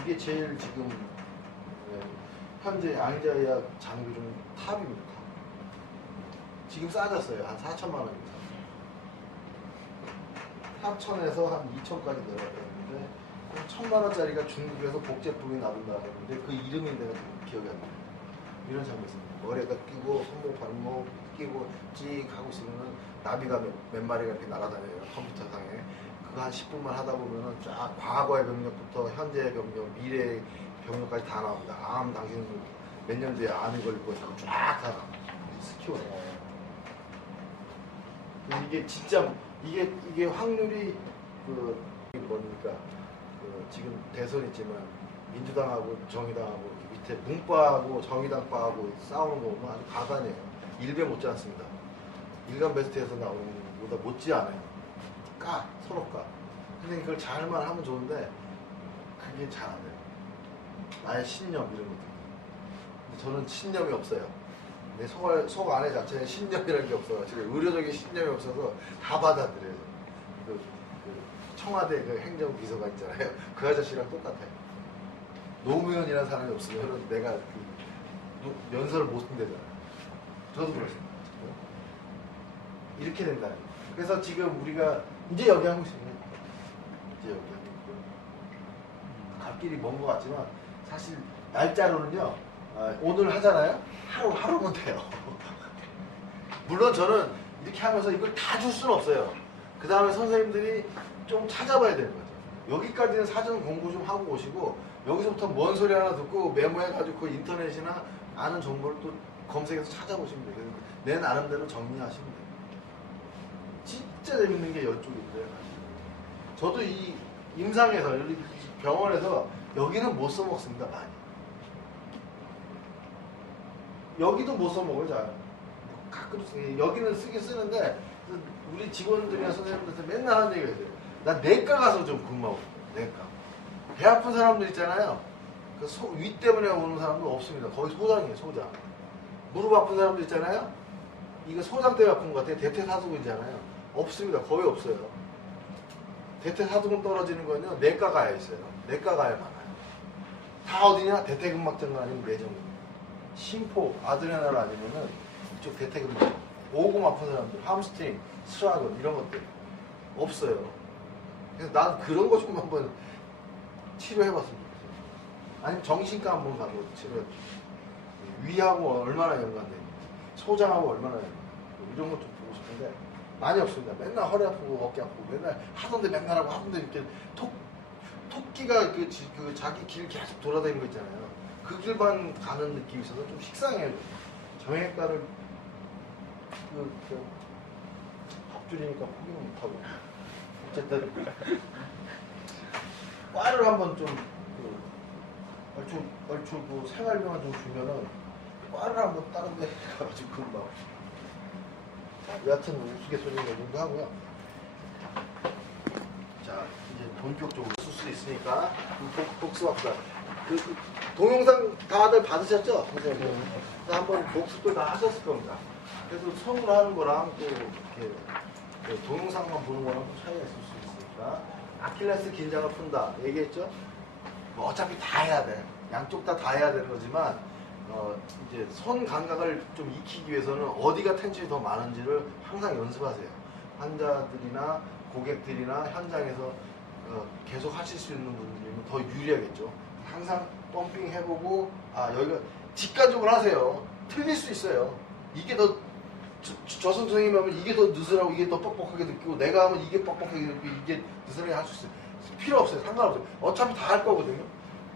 이게 제일 지금 현재 양자의학 장비 중 탑입니다. 지금 싸졌어요. 한 4천만 원입니다. 4천에서 한 2천까지 내려갔는데 1,000만 원짜리가 중국에서 복제품이 나온다 했는데 그 이름이 내가 기억이 안 나요. 이런 장비 있습니다. 머리에다 끼고 손목 발목 끼고 찍 하고 있으면은 나비가 몇 마리가 이렇게 날아다녀요. 컴퓨터상에. 그거 한 10분만 하다 보면은 쫙 과거의 병력부터 현재의 병력, 미래의 병력까지 다 나옵니다. 당신은 몇 년 뒤에 암이 걸릴 것이고 쫙 다 나옵니다. 스키어요. 이게 진짜 이게 확률이 뭡니까? 지금 대선 있지만 민주당하고 정의당하고 밑에 문파하고 정의당파하고 싸우는 거 보면 아주 가관이에요. 1배 못지 않습니다. 일간 베스트에서 나오는 것보다 못지 않아요. 서로 까. 근데 그걸 잘만 하면 좋은데 그게 잘 안 돼요. 나의 신념 이런 것들. 근데 저는 신념이 없어요. 내 속 안에 자체에 신념이라는 게 없어요. 지금 의료적인 신념이 없어서 다 받아들여요. 청와대 그 행정비서가 있잖아요. 그 아저씨랑 똑같아요. 노무현이라는 사람이 없으면 내가 연설을 못 쓴대잖아요. 저도 그렇습니다. 이렇게 된다. 그래서 지금 우리가 이제 여기 하고 있습니다. 이제 여기 하고 있고. 갈 길이 먼 것 같지만 사실 날짜로는요. 오늘 하잖아요. 하루면 돼요. 물론 저는 이렇게 하면서 이걸 다 줄 수는 없어요. 그 다음에 선생님들이 좀 찾아봐야 되는 거죠. 여기까지는 사전 공부 좀 하고 오시고 여기서부터 뭔 소리 하나 듣고 메모해가지고 그 인터넷이나 아는 정보를 또 검색해서 찾아보시면 돼요. 내 나름대로 정리하시면 돼요. 진짜 재밌는 게 이쪽인데 저도 이 임상에서 여기 병원에서 여기는 못 써먹습니다. 많이. 여기도 못 써먹어요. 잘. 가끔 여기는 쓰긴 쓰는데 우리 직원들이나 선생님들한테 맨날 하는 얘기가 있어요. 나 내과 가서 좀 근무하고 싶어요. 내과. 배 아픈 사람들 있잖아요. 위 때문에 오는 사람도 없습니다. 거의 소장이에요. 소장. 무릎 아픈 사람들 있잖아요. 이거 소장 때문에 아픈 것 같아요. 대퇴사두근이잖아요. 없습니다. 거의 없어요. 대퇴사두근 떨어지는 거는요. 내과 가야 있어요. 내과 가야 많아요. 다 어디냐? 대퇴근막증 아니면 뇌정근. 심포, 아드레날 아니면은 이쪽 대퇴근막증. 오금 아픈 사람들, 함스트링, 스트라건 이런 것들 없어요. 그래서 난 그런 거 좀 한번 치료해봤으면 좋겠어요. 아니면 정신과 한번 가서 치료해. 위하고 얼마나 연관돼 있는지, 소장하고 얼마나 연관돼 있는지 이런 것 좀 보고 싶은데 많이 없습니다. 맨날 허리 아프고 어깨 아프고 맨날 하던데 맨날 하고 하던데 이렇게 토끼가 그 자기 길 계속 돌아다니는 거 있잖아요. 그 길만 가는 느낌이 있어서 좀 식상해요. 정형외과를 밥줄이니까 포기는 못하고 어쨌든 과를 한번 좀 얼추 뭐 생활비만 좀 주면은 과를 한번 다른 데 가가지고 금방 여하튼 우스갯소리 정도 하고요. 자 이제 본격적으로 쓸 수 있으니까 복습합시다. 동영상 다들 받으셨죠? 선생님? 한번 복습도 다 하셨을 겁니다. 그래서 손으로 하는 거랑 또 이렇게 동영상만 보는 거랑 좀 차이가 있을 수 있으니까 아킬레스 긴장을 푼다 얘기했죠? 뭐 어차피 다 해야 돼. 양쪽 다 해야 되는 거지만 이제 손 감각을 좀 익히기 위해서는 어디가 텐션이 더 많은지를 항상 연습하세요. 환자들이나 고객들이나 현장에서 계속 하실 수 있는 분들이면 더 유리하겠죠. 항상 펌핑 해보고 여기가 직관적으로 하세요. 틀릴 수 있어요. 이게 더 저 선생님이 하면 이게 더 느슨하고 이게 더 뻑뻑하게 느끼고 내가 하면 이게 뻑뻑하게 느끼고 이게 느슨하게 할 수 있어요. 필요 없어요. 상관없어요. 어차피 다 할 거거든요.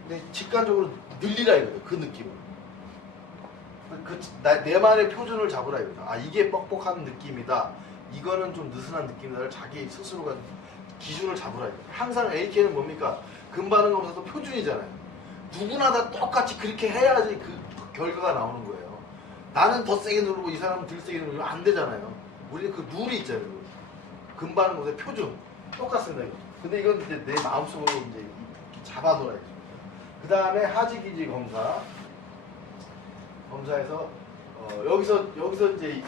근데 직관적으로 늘리라 이거예요. 그 느낌을. 내만의 표준을 잡으라 이거죠. 아, 이게 뻑뻑한 느낌이다. 이거는 좀 느슨한 느낌이다를 자기 스스로가 기준을 잡으라 이거죠. 항상 AK는 뭡니까? 금반응 검사도 표준이잖아요. 누구나 다 똑같이 그렇게 해야지 그 결과가 나오는 거예요. 나는 더 세게 누르고 이 사람은 덜 세게 누르면 안 되잖아요. 우리는 그 룰이 있잖아요. 금반응 검사의 표준. 똑같습니다. 이거. 근데 이건 이제 내 마음속으로 이제 이렇게 잡아놓으라 이거죠. 그 다음에 하지기지 검사에서 여기서 이제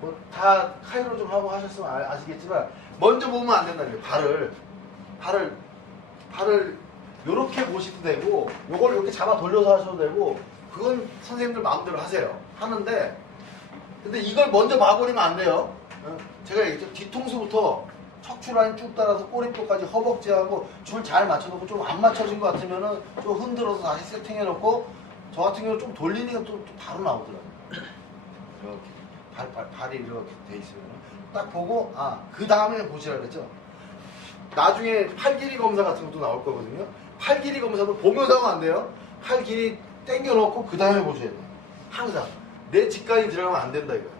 뭐 다 카이로 좀 하고 하셨으면 아시겠지만 먼저 보면 안 된다는 거예요. 발을 요렇게 보시도 되고 요걸 이렇게 잡아 돌려서 하셔도 되고 그건 선생님들 마음대로 하세요. 하는데 근데 이걸 먼저 봐버리면 안 돼요. 제가 얘기했죠. 뒤통수부터 척추라인 쭉 따라서 꼬리뼈까지 허벅지하고 줄 잘 맞춰놓고 좀 안 맞춰진 것 같으면은 좀 흔들어서 다시 세팅해놓고 저 같은 경우는 좀 돌리니까 또 바로 나오더라고요. 이렇게 발이 이렇게 돼 있으면 딱 보고 그 다음에 보시라 그랬죠. 나중에 팔 길이 검사 같은 것도 나올 거거든요. 팔 길이 검사도 보면서 하면 안 돼요. 팔 길이 당겨놓고 그 다음에 보셔야 돼요. 항상 내 직관이 들어가면 안 된다 이거예요.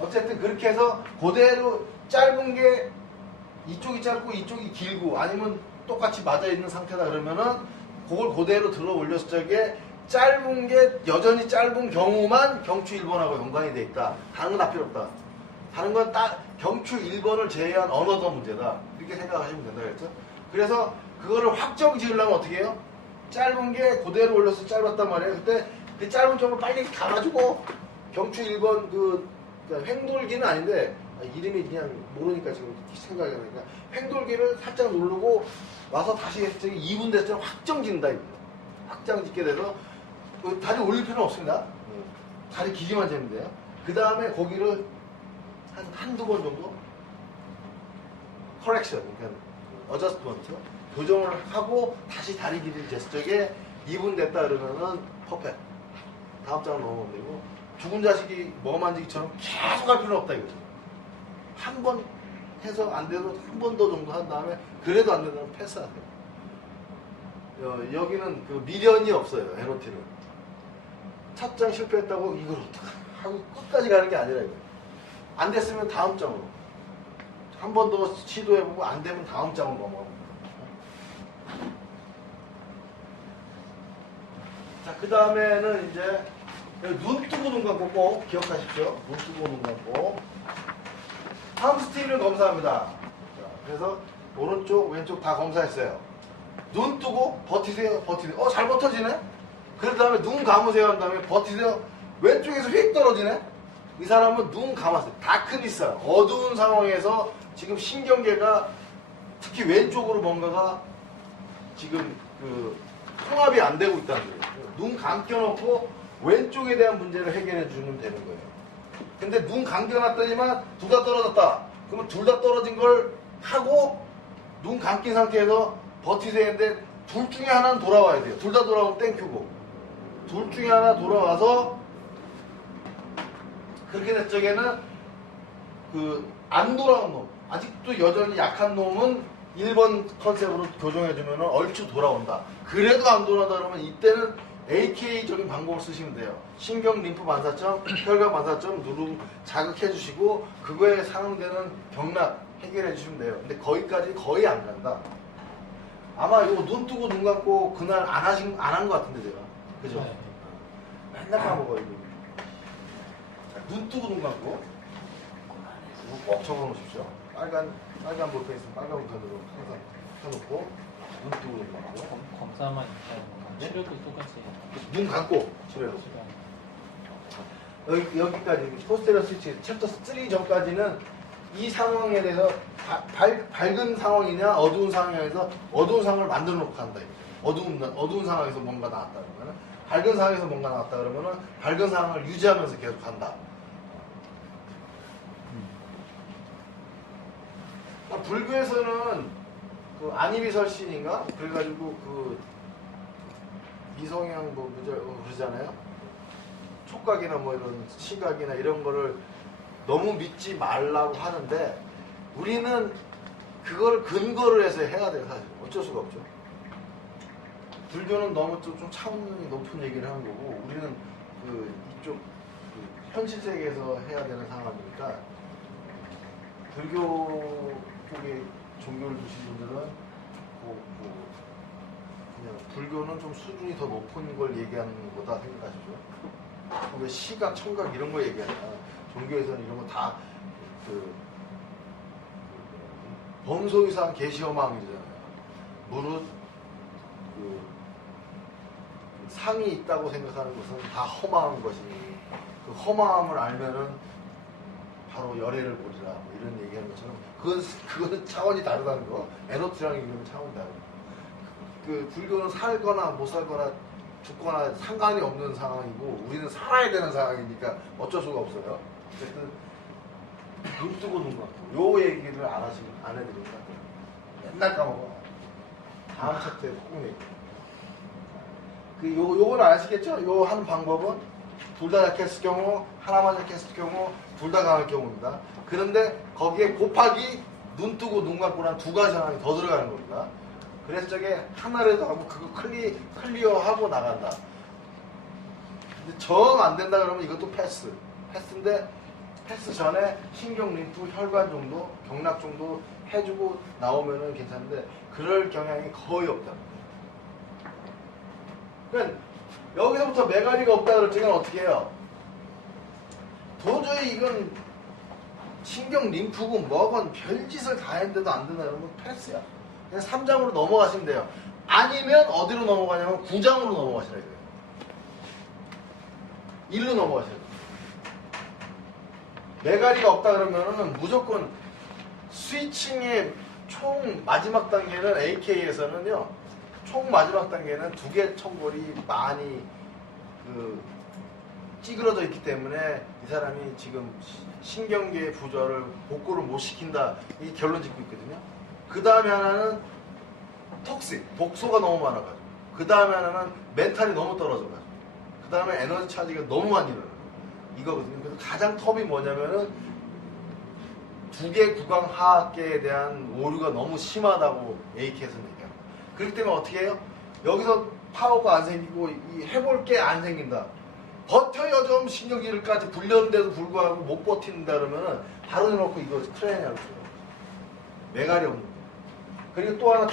어쨌든 그렇게 해서 그대로 짧은 게 이쪽이 짧고 이쪽이 길고 아니면 똑같이 맞아 있는 상태다 그러면은 그걸 그대로 들어 올렸을 적에 짧은 게 여전히 짧은 경우만 경추 1번하고 연관이 돼 있다. 다른 건 다 필요 없다. 다른 건 딱 경추 1번을 제외한 언어더 문제다. 이렇게 생각하시면 된다 그랬죠. 그래서 그거를 확정 지으려면 어떻게 해요? 짧은 게 그대로 올려서 짧았단 말이에요. 그때 그 짧은 점을 빨리 가가지고 경추 1번 그러니까 횡돌기는 아닌데 이름이 그냥 모르니까 지금 생각이 나니까 횡돌기를 살짝 누르고 와서 다시 2분 됐을 때 확정 짓는다. 확정 짓게 돼서 다리 올릴 필요는 없습니다. 다리 길이만 재면 돼요. 그 다음에 거기를 한두 번 정도 커렉션, 그러니까 어저스트먼트 교정을 하고 다시 다리 길이를 쟀을 적에 2분 됐다 그러면은 퍼펙트. 다음 장으로 넘어가면 되고 죽은 자식이 뭐 만지기처럼 계속 할 필요는 없다 이거죠. 한 번 해서 안 돼도 한 번 더 정도 한 다음에 그래도 안 된다면 패스하세요. 여기는 그 미련이 없어요. NOT는 첫 장 실패했다고 이걸 어떡하 하고 끝까지 가는 게 아니라 이거예요. 안 됐으면 다음 장으로 한 번 더 시도해보고 안 되면 다음 장으로 넘어가고. 자, 그 다음에는 이제 눈 뜨고 눈 감고 꼭 기억하십시오. 눈 뜨고 눈 감고 함스트링을 검사합니다. 자, 그래서 오른쪽 왼쪽 다 검사했어요. 눈 뜨고 버티세요. 버티세요. 잘 버텨지네. 그 다음에 눈 감으세요 한 다음에 버티세요. 왼쪽에서 휙 떨어지네. 이 사람은 눈 감았어요. 다크니스 어두운 상황에서 지금 신경계가 특히 왼쪽으로 뭔가가 지금 통합이 안 되고 있다는 거예요. 눈 감겨놓고 왼쪽에 대한 문제를 해결해 주면 되는 거예요. 근데 눈 감겨놨더니만 둘 다 떨어졌다. 그러면 둘 다 떨어진 걸 하고 눈 감긴 상태에서 버티세요 했는데 둘 중에 하나는 돌아와야 돼요. 둘 다 돌아오면 땡큐고 둘 중에 하나 돌아와서 그렇게 될 적에는 안 돌아온 놈 아직도 여전히 약한 놈은 1번 컨셉으로 교정해주면 얼추 돌아온다. 그래도 안 돌아온다 그러면 이때는 AK적인 방법을 쓰시면 돼요. 신경 림프 반사점, 혈관 반사점 누르 자극해주시고 그거에 상응되는 경락 해결해주시면 돼요. 근데 거기까지 거의 안 간다. 아마 이거 눈 뜨고 눈 감고 그날 안 한 것 같은데 제가 그죠? 네. 맨날 까먹어요 이거. 자, 눈 뜨고 눈 감고 이거 꼭 적어놓으십시오. 빨간 볼펜 있으면 빨간 볼펜으로 항상 펴놓고 눈 뜨고 눈 감고 검사만 있다는 건가? 네? 치료도 똑같이 눈 감고 치료해요. 여기까지 포스테리어 스위치 챕터 3 전까지는 이 상황에 대해서 밝은 상황이냐 어두운 상황에서 어두운 상황을 만들어 놓고 간다. 어두운 상황에서 뭔가 나왔다 그러면 밝은 상황에서 뭔가 나왔다 그러면은 밝은 상황을 유지하면서 계속 간다. 불교에서는 안이비설신인가 그래가지고 미성향 그러잖아요. 촉각이나 뭐 이런 시각이나 이런 거를 너무 믿지 말라고 하는데 우리는 그걸 근거를 해서 해야 돼요. 사실 어쩔 수가 없죠. 불교는 너무 좀 차원이 높은 얘기를 하는 거고 우리는 그 이쪽 그 현실 세계에서 해야 되는 상황이니까 불교 쪽에 종교를 두신 분들은 뭐 그냥 불교는 좀 수준이 더 높은 걸 얘기하는 거다 생각하시죠? 왜 시각, 청각 이런 거 얘기하냐? 종교에서는 이런 거 다 그 범소유상 계시허망이잖아요. 무릇 그 상이 있다고 생각하는 것은 다 허망한 것이니 그 허망함을 알면은 바로 열애를 보리라 뭐 이런 얘기하는 것처럼 그거는 차원이 다르다는 거. 에너트랑 이거는 차원이 다르다. 그 불교는 살거나 못 살거나 죽거나 상관이 없는 상황이고 우리는 살아야 되는 상황이니까 어쩔 수가 없어요. 어쨌든 눈 뜨고 눈 감고 요 얘기를 안 해드리니까 맨날 까먹어. 다음 챕터에 꼭 얘기. 요건 아시겠죠? 요 한 방법은 둘 다 약했을 경우, 하나만 약했을 경우, 둘 다 강할 경우입니다. 그런데 거기에 곱하기 눈 뜨고 눈 감고란 두 가지 상황이 더 들어가는 겁니다. 그래서 저게 하나라도 하고 그거 클리어하고 나간다. 근데 정 안 된다 그러면 이것도 패스. 패스인데 패스 전에 신경 림프 혈관 정도, 경락 정도 해주고 나오면은 괜찮은데 그럴 경향이 거의 없다. 그러니까 여기서부터 메가리가 없다 그럴 적은 어떻게 해요? 도저히 이건 신경 림프고 뭐건 별짓을 다 했는데도 안 된다 그러면 패스야. 그냥 3장으로 넘어가시면 돼요. 아니면 어디로 넘어가냐면 9장으로 넘어가시라 이거예요. 1로 넘어가셔야 돼요. 메가리가 없다 그러면은 무조건 스위칭의 총 마지막 단계는 AK에서는요. 총 마지막 단계는 두 개 청골이 많이 그 찌그러져 있기 때문에 이 사람이 지금 신경계 부조를 복구를 못 시킨다 이 결론 짓고 있거든요. 그 다음에 하나는 톡식, 독소가 너무 많아가지고 그 다음에 하나는 멘탈이 너무 떨어져가지고 그 다음에 에너지 차지가 너무 많이 일어나요. 이거거든요. 그래서 가장 톱이 뭐냐면은 두 개 구강 하악계에 대한 오류가 너무 심하다고 AK에서는 얘기합니다. 그렇기 때문에 어떻게 해요? 여기서 파워가 안 생기고 이 해볼 게 안 생긴다. 버텨요 좀 신경질까지 불렸는데도 불구하고 못 버틴다 그러면은 바로 내놓고 이거 트레이닝하고 있어요. 메가리 없는 거. 그리고 또 하나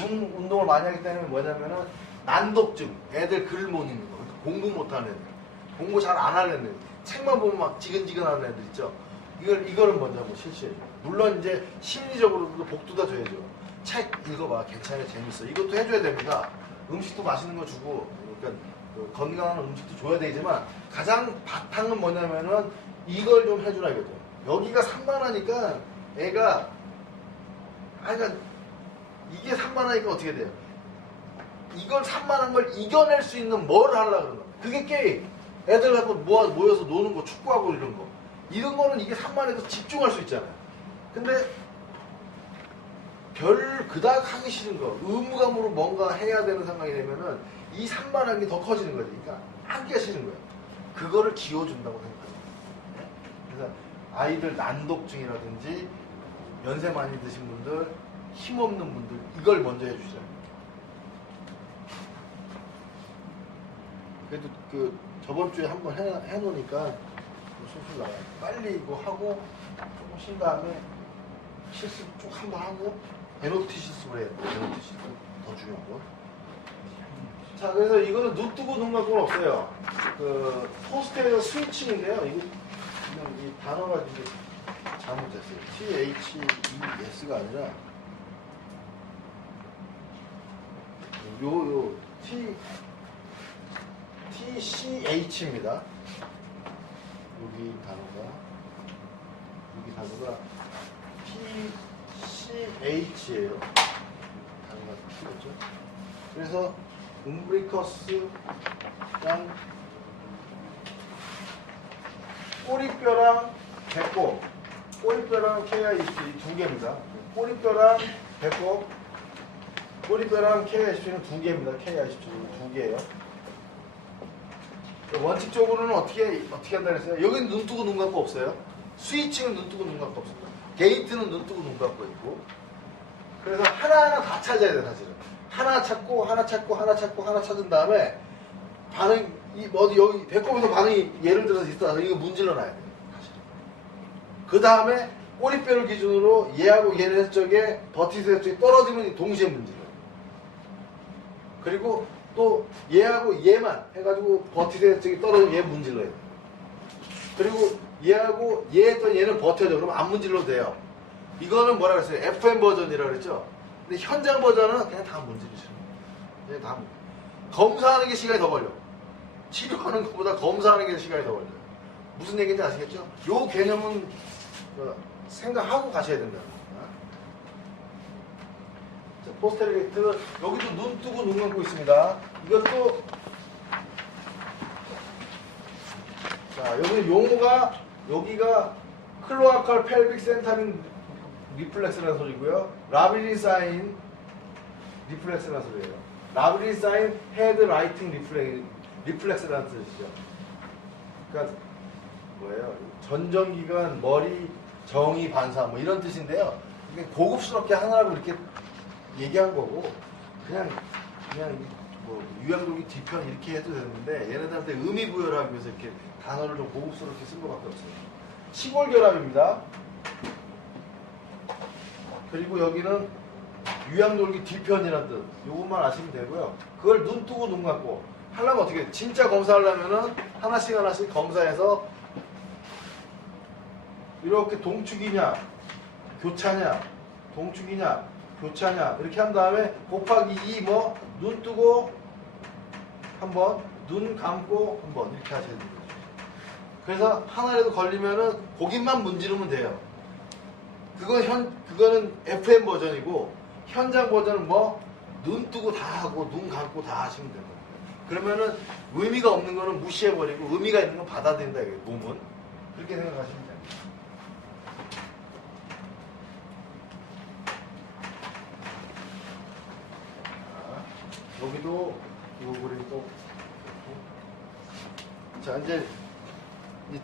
눈 운동을 많이 하기 때문에 뭐냐면은 난독증. 애들 글 못 읽는 거. 공부 못하는 애들. 공부 잘 안 하는 애들. 책만 보면 막 지근지근하는 애들 있죠. 이거를 먼저 한번 실시해줘. 물론 이제 심리적으로도 복두다 줘야죠. 책 읽어봐. 괜찮아. 재밌어. 이것도 해줘야 됩니다. 음식도 맛있는 거 주고, 그러니까 건강한 음식도 줘야 되지만 가장 바탕은 뭐냐면은 이걸 좀 해주라 이거죠. 여기가 산만하니까 애가 그러니까 이게 산만하니까 어떻게 돼요? 이걸 산만한 걸 이겨낼 수 있는 뭘 하려고 그러는 거야. 그게 게임. 애들 갖고 모여서 노는 거, 축구하고 이런 거. 이런 거는 이게 산만해서 집중할 수 있잖아요. 근데 별 그닥 하기 싫은 거, 의무감으로 뭔가 해야 되는 상황이 되면은 이 산만한 게 더 커지는 거지. 그러니까 하기가 싫은 거예요. 그거를 기워준다고 생각합니다. 그래서 아이들 난독증이라든지 연세 많이 드신 분들, 힘없는 분들 이걸 먼저 해주시라. 그래도 그 저번 주에 한번 해놓으니까 술술 나가요. 빨리 이거 하고 조금 쉰 다음에 실습 쭉 한번 하고 에노티 실습을 해야 돼요. 에노티 실습 더 중요한 거. 자, 그래서 이거는 눈 뜨고 눈 감고는 없어요. 그 포스트에서 스위칭인데요. 이거 그냥 이 단어가 이제 잘못됐어요. THES가 아니라 요 TCH입니다. 여기 단어가 TCH예요. 단어가 틀렸죠. 그래서 움브리커스랑 꼬리뼈랑 배꼽, 꼬리뼈랑 KI20 두 개입니다. 꼬리뼈랑 배꼽, 꼬리뼈랑 KI20는 두 개입니다. KI20는 두 개예요. 원칙적으로는 어떻게 한다 그랬어요? 여기는 눈 뜨고 눈 감고 없어요. 스위칭은 눈 뜨고 눈 감고 없습니다. 게이트는 눈 뜨고 눈 감고 있고. 그래서 하나하나 다 찾아야 돼요, 사실은. 하나 찾고, 하나 찾고, 하나 찾고, 하나 찾은 다음에 반응, 여기 배꼽에서 반응이 예를 들어서 있어서 이거 문질러 놔야 돼요. 그 다음에 꼬리뼈를 기준으로 얘하고 얘를 쪽에 버티스 쪽에 떨어지면 동시에 문질러요. 그리고 또 얘하고 얘만 해가지고 버티스 쪽에 떨어지면 얘 문질러요. 그리고 얘하고 얘 했던 얘는 버텨져. 그러면 안 문질러도 돼요. 이거는 뭐라 그랬어요? FM 버전이라고 그랬죠? 근데 현장 버전은 그냥 다 문지르시는 거예요. 그냥 다 검사하는 게 시간이 더 걸려. 치료하는 것보다 검사하는 게 시간이 더 걸려요. 무슨 얘기인지 아시겠죠? 요 개념은 생각하고 가셔야 된다는 겁니다. 자, 포스테리게이트 여기도 눈 뜨고 눈 감고 있습니다. 이것도 자 여기 용어가 여기가 클로아칼 펠빅 센타민 리플렉스라는 소리고요. 라비리사인 리플렉스라는 소리예요. 라비리사인 헤드 라이팅 리플렉스라는 뜻이죠. 그러니까 뭐예요? 전정기관, 머리, 정의, 반사 뭐 이런 뜻인데요. 이게 고급스럽게 하느라고 이렇게 얘기한 거고 그냥 뭐 유양돌기 뒤편 이렇게 해도 되는데 얘네들한테 의미 부여를 하기 위해서 이렇게 단어를 좀 고급스럽게 쓴 것밖에 없어요. 시골결합입니다. 그리고 여기는 유양돌기 뒤편이라는 뜻. 요것만 아시면 되고요. 그걸 눈 뜨고 눈 감고 하려면 어떻게 해요? 진짜 검사하려면은 하나씩 검사해서 이렇게 동축이냐 교차냐 동축이냐 교차냐 이렇게 한 다음에 곱하기 2 뭐 눈 뜨고 한번 눈 감고 한번 이렇게 하셔야 돼요. 그래서 하나라도 걸리면은 거기만 문지르면 돼요. 그거는 FM 버전이고 현장 버전은 뭐 눈 뜨고 다 하고 눈 감고 다 하시면 돼요. 그러면은 의미가 없는 거는 무시해버리고 의미가 있는 건 받아들인다 이거예요. 몸은 그렇게 생각하시면 돼요. 자, 여기도 이 그림 또 자 이제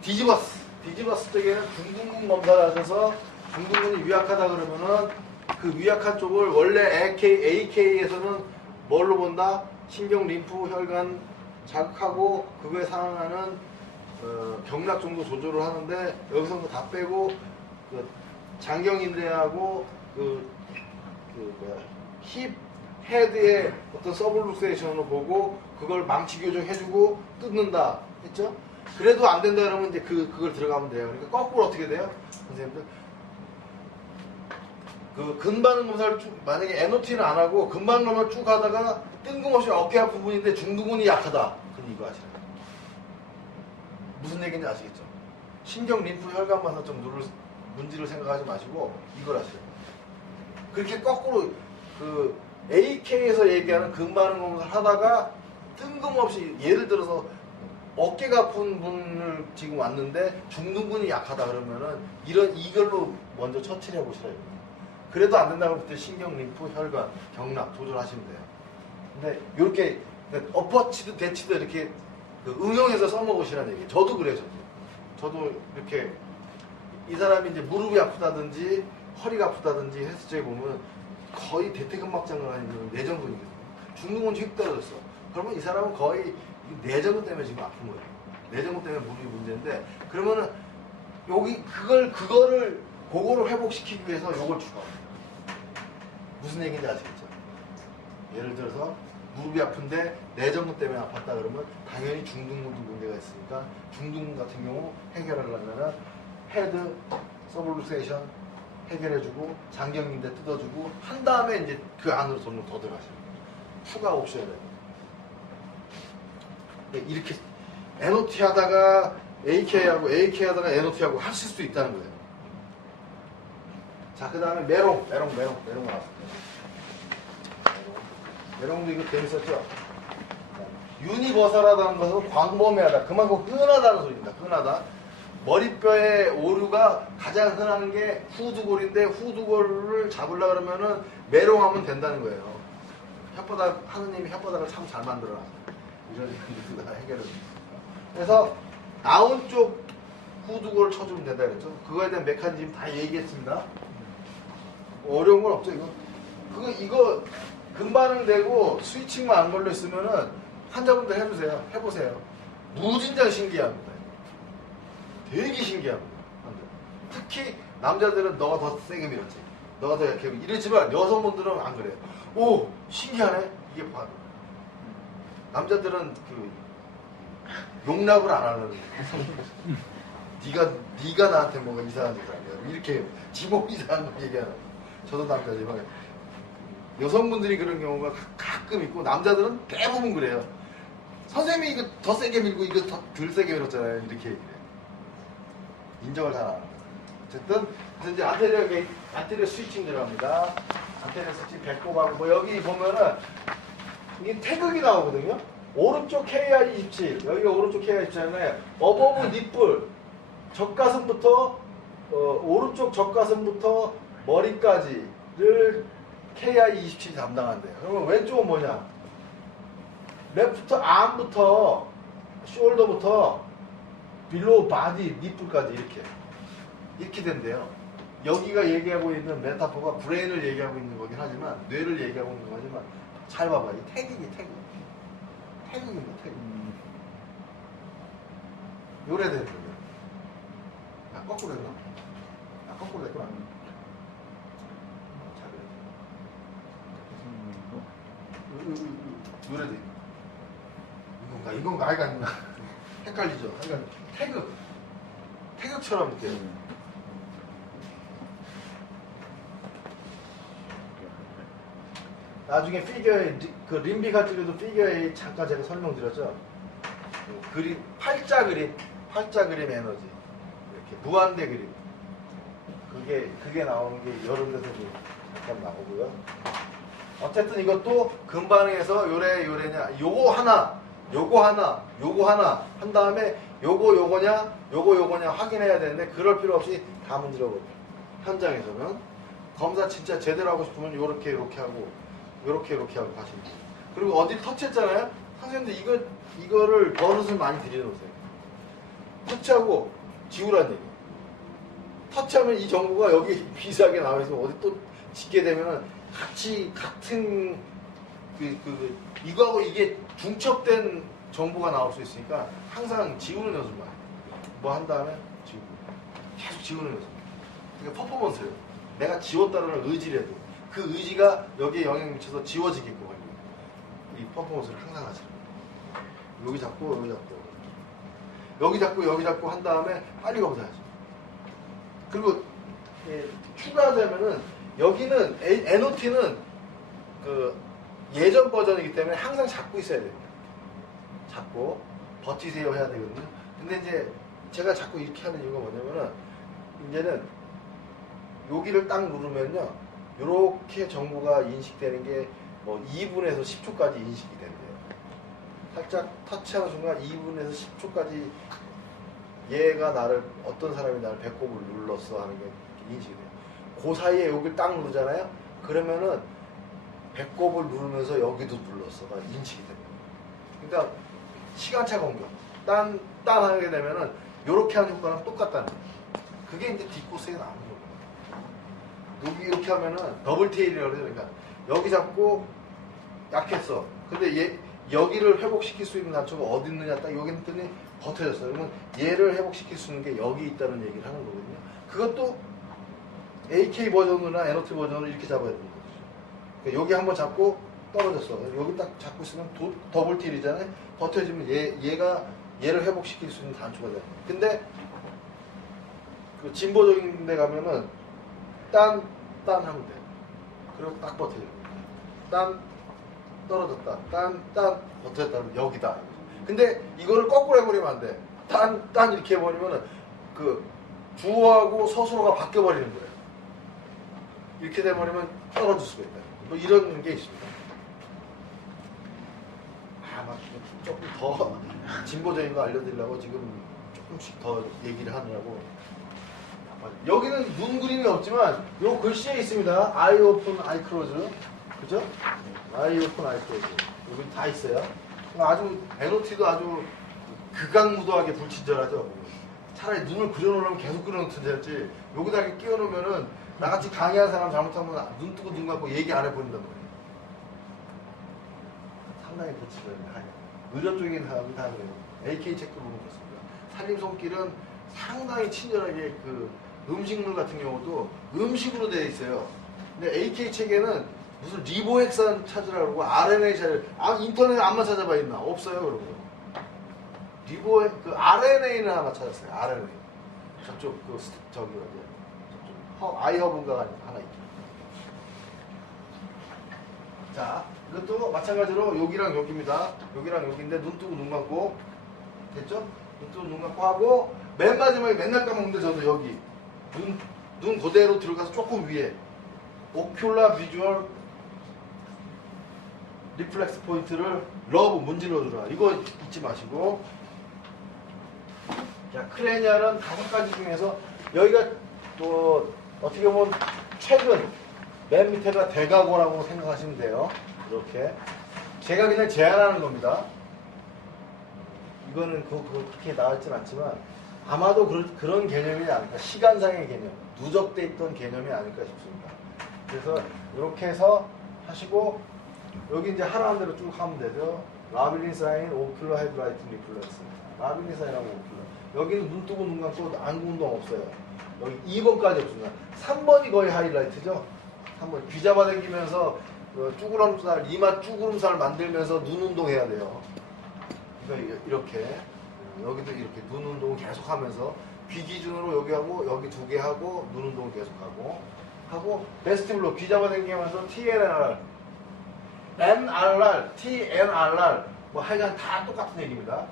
디지버스 쪽에는 중둔근 검사를 하셔서 중둔근이 위약하다 그러면은 그 위약한 쪽을 원래 AK에서는 뭘로 본다? 신경, 림프, 혈관 자극하고 그거에 상응하는 경락 정도 조절을 하는데 여기서는 다 빼고 그 장경인대하고 힙 헤드의 어떤 서블룩세이션을 보고 그걸 망치 교정해주고 뜯는다 했죠? 그래도 안 된다 그러면 이제 그걸 들어가면 돼요. 그러니까 거꾸로 어떻게 돼요? 선생님들 그 근반응 검사를 쭉 만약에 NOT는 안 하고 근반응만 쭉 하다가 뜬금없이 어깨 앞 부분인데 중둔근이 약하다. 그럼 이거 하시라. 무슨 얘기인지 아시겠죠? 신경, 림프, 혈관 반사 정도를 문제를 생각하지 마시고 이걸 하시라. 그렇게 거꾸로 그 AK에서 얘기하는 근반응 검사를 하다가 뜬금없이 예를 들어서 어깨가 아픈 분을 지금 왔는데 중둔근이 약하다 그러면은 이걸로 먼저 처치를 해보시라. 그래도 안 된다고 그때 신경, 림프, 혈관, 경락 조절하시면 돼요. 근데 이렇게 엎어치듯 대치듯 이렇게 응용해서 써먹으시라는 얘기예요. 저도 그래요. 저도 이렇게 이 사람이 이제 무릎이 아프다든지 허리가 아프다든지 했을 때 보면 거의 대퇴근막장을 하는 내전근이거든요. 중둔근이 휙 떨어졌어. 그러면 이 사람은 거의 내전근 때문에 지금 아픈 거예요. 내전근 때문에 무릎이 문제인데 그러면은 그거를 회복시키기 위해서 요걸 추가. 무슨 얘기인지 아시겠죠? 예를 들어서 무릎이 아픈데 내전근 때문에 아팠다 그러면 당연히 중둔근도 문제가 있으니까 중둔근 같은 경우 해결하려면 헤드 서블룩세이션 해결해주고 장경인대 뜯어주고 한 다음에 이제 그 안으로 좀 더 들어가시는 거예요. 추가 옵션을. 이렇게 NOT 하다가 AK 하다가 NOT 하고 하실 수 있다는 거예요. 자, 그 다음에 메롱 나왔습니다. 메롱도 이거 재밌었죠? 유니버설하다는 것은 광범위하다. 그만큼 흔하다는 소리입니다. 흔하다. 머리뼈의 오류가 가장 흔한 게 후두골인데 후두골을 잡으려고 그러면은 메롱하면 된다는 거예요. 하느님이 혓바닥을 참 잘 만들어놨어요. 이런 일들을 해결을 줍니다. 그래서 나온 쪽 후두골을 쳐주면 된다 그랬죠. 그거에 대한 메커니즘 다 얘기했습니다. 어려운 건 없죠. 이거 근반응 되고 스위칭만 안 걸려 있으면은 환자분들 해보세요. 무진장 신기합니다. 되게 신기합니다. 특히 남자들은 너가 더 세게 밀었지, 너가 더 약해 이러지만 여성분들은 안 그래요. 오 신기하네. 이게 바로 남자들은 그 용납을 안 하는 네가 나한테 뭔가 이상한 짓을 하냐 이렇게 지목 이상한 거 얘기하는. 저도 남자지만 여성분들이 그런 경우가 가끔 있고 남자들은 대부분 그래요. 선생님이 이거 더 세게 밀고 이거 더 덜 세게 밀었잖아요. 이렇게 얘기해요. 인정을 잘 안 합니다. 어쨌든 그래서 이제 안테리어 스위칭 들어갑니다. 안테리어 스위칭 배꼽하고 뭐 여기 보면은 이게 태극이 나오거든요. 오른쪽 KI27 여기가 오른쪽 KI27인데 어버브 니뿔 젖가슴부터 오른쪽 젖가슴부터 머리까지를 KI27이 담당한대요. 그러면 왼쪽은 뭐냐? 레프트 암부터 숄더부터 빌로우 바디 니뿔까지 이렇게 된대요. 여기가 얘기하고 있는 메타포가 브레인을 얘기하고 있는 거긴 하지만 뇌를 얘기하고 있는 거지만 잘 봐봐. 이 태극입니다. 태극. 요래 되는 거예요. 아 거꾸로 했나? 아 거꾸로 했구나. 요래 돼. 이건가 아이가 헷갈리죠. 그러니까 태극처럼 이렇게. 나중에 피겨에 그 림비가 쪽에도 피겨에 잠깐 제가 설명드렸죠. 그림 팔자 그림 에너지 이렇게 무한대 그림 그게 나오는 게 여러 데서도 잠깐 나오고요. 어쨌든 이것도 금반응에서 요래냐 요거 하나 한 다음에 요거냐 확인해야 되는데 그럴 필요 없이 다 문제라고 현장에서는 검사 진짜 제대로 하고 싶으면 요렇게 하고 요렇게 하고 가시면 돼요. 그리고 어디 터치했잖아요. 선생님들 이거를 버릇을 많이 들여놓으세요. 터치하고 지우라는 얘기. 터치하면 이 정보가 여기 비슷하게 나와 있으면 어디 또 짓게 되면은 같은 이거하고 이게 중첩된 정보가 나올 수 있으니까 항상 지우는 연습만 해요. 뭐 한 다음에 지우고 계속 지우는 연습. 그러니까 퍼포먼스예요. 내가 지웠다는 의지라도 그 의지가 여기에 영향을 미쳐서 지워지게끔 하려고 이 퍼포먼스를 항상 하시는 거예요. 여기 잡고 한 다음에 빨리 검사하죠. 그리고 추가하자면은 여기는 NOT는 그 예전 버전이기 때문에 항상 잡고 있어야 됩니다. 잡고 버티세요 해야 되거든요. 근데 이제 제가 자꾸 이렇게 하는 이유가 뭐냐면은 이제는 여기를 딱 누르면요 이렇게 정보가 인식되는 게 뭐 2분에서 10초까지 인식이 된대요. 살짝 터치하는 순간 2분에서 10초까지 얘가 어떤 사람이 나를 배꼽을 눌렀어 하는 게 인식이 돼요. 그 사이에 여기를 딱 누르잖아요. 그러면은 배꼽을 누르면서 여기도 눌렀어가 인식이 됩니다. 그러니까 시간차 공격 딴 하게 되면은 요렇게 하는 효과랑 똑같다는 거예요. 그게 이제 뒷코스에 나오는 거예요. 여기 이렇게 하면은 더블 테일이라고 그래요. 그러니까 여기 잡고 약했어. 근데 여기를 회복시킬 수 있는 단초가 어디 있느냐 딱 여기 했더니 버텨졌어. 그러면 얘를 회복시킬 수 있는 게 여기 있다는 얘기를 하는 거거든요. 그것도 AK 버전이나 NOT 버전을 이렇게 잡아야 되는 거죠. 그러니까 여기 한번 잡고 떨어졌어. 여기 딱 잡고 있으면 더블 틸이잖아요. 버텨지면 얘를 회복시킬 수 있는 단초가 돼요. 근데 그 진보적인 데 가면은 딴 하면 돼. 그리고 딱 버텨요. 딴 떨어졌다. 딴 버텼다. 그러면 여기다. 근데 이거를 거꾸로 해버리면 안 돼. 딴 이렇게 해버리면은 그 주어하고 서술어가 바뀌어버리는 거예요. 이렇게 돼버리면 떨어질 수가 있다. 뭐 이런 게 있습니다. 막 조금 더 진보적인 거 알려드리려고 지금 조금씩 더 얘기를 하느라고. 여기는 눈 그림이 없지만 요 글씨에 있습니다. I open, I close. 그죠? I open, I close. 여기 다 있어요. 아주 NOT도 아주 극악무도하게 불친절하죠. 차라리 눈을 그려놓으려면 계속 그려놓든지 여기다 이렇게 끼워놓으면은 나같이 강의하는 사람 잘못하면 눈 뜨고 눈 감고 얘기 안 해버린단 말이에요. 상당히 불친절합니다. 의료 쪽인 사람이 다 그래요. AK 책도 보면 그렇습니다. 살림 손길은 상당히 친절하게 그 음식물 같은 경우도 음식으로 되어 있어요. 근데 AK 책에는 무슨 리보핵산 찾으라고 RNA 인터넷에 안만 찾아봐 있나? 없어요, 그런 거. 그 RNA는 하나 찾았어요. RNA. 저쪽 저기 어디? 아이허브인가 하나 있죠. 자, 이것도 마찬가지로 여기랑 여기입니다. 여기랑 여기인데 눈 뜨고 눈 감고 됐죠? 눈 뜨고 눈 감고 하고 맨 마지막에 맨날 까먹는데 저도 여기 눈 그대로 들어가서 조금 위에 오큘라 비주얼 리플렉스 포인트를 러브 문질러주라. 이거 잊지 마시고. 자, 크레니알은 5가지 중에서 여기가 또 어떻게 보면 최근 맨 밑에가 대각원라고 생각하시면 돼요. 이렇게 제가 그냥 제안하는 겁니다. 이거는 그렇게 나왔진 않지만 아마도 그런 개념이 아닐까. 시간상의 개념, 누적돼 있던 개념이 아닐까 싶습니다. 그래서 이렇게 해서 하시고 여기 이제 하라는 대로 쭉 하면 되죠. 라빌린 사인, 오큘러 헤드라이트 리플렉스. 라빌린 사인하고 오큘러. 여기는 눈 뜨고 눈 감고 안구 운동 없어요. 여기 2번까지 없습니다. 3번이 거의 하이라이트죠. 3번 귀 잡아당기면서 쭈구름살, 이마 쭈구름살 만들면서 눈 운동해야 돼요. 이렇게 여기도 이렇게 눈 운동 계속 하면서 귀 기준으로 여기 하고 여기 2개 하고 눈 운동 계속 하고 베스티블로 귀 잡아당기면서 TNRR, NRR, TNRR 뭐 하여간 다 똑같은 얘기입니다.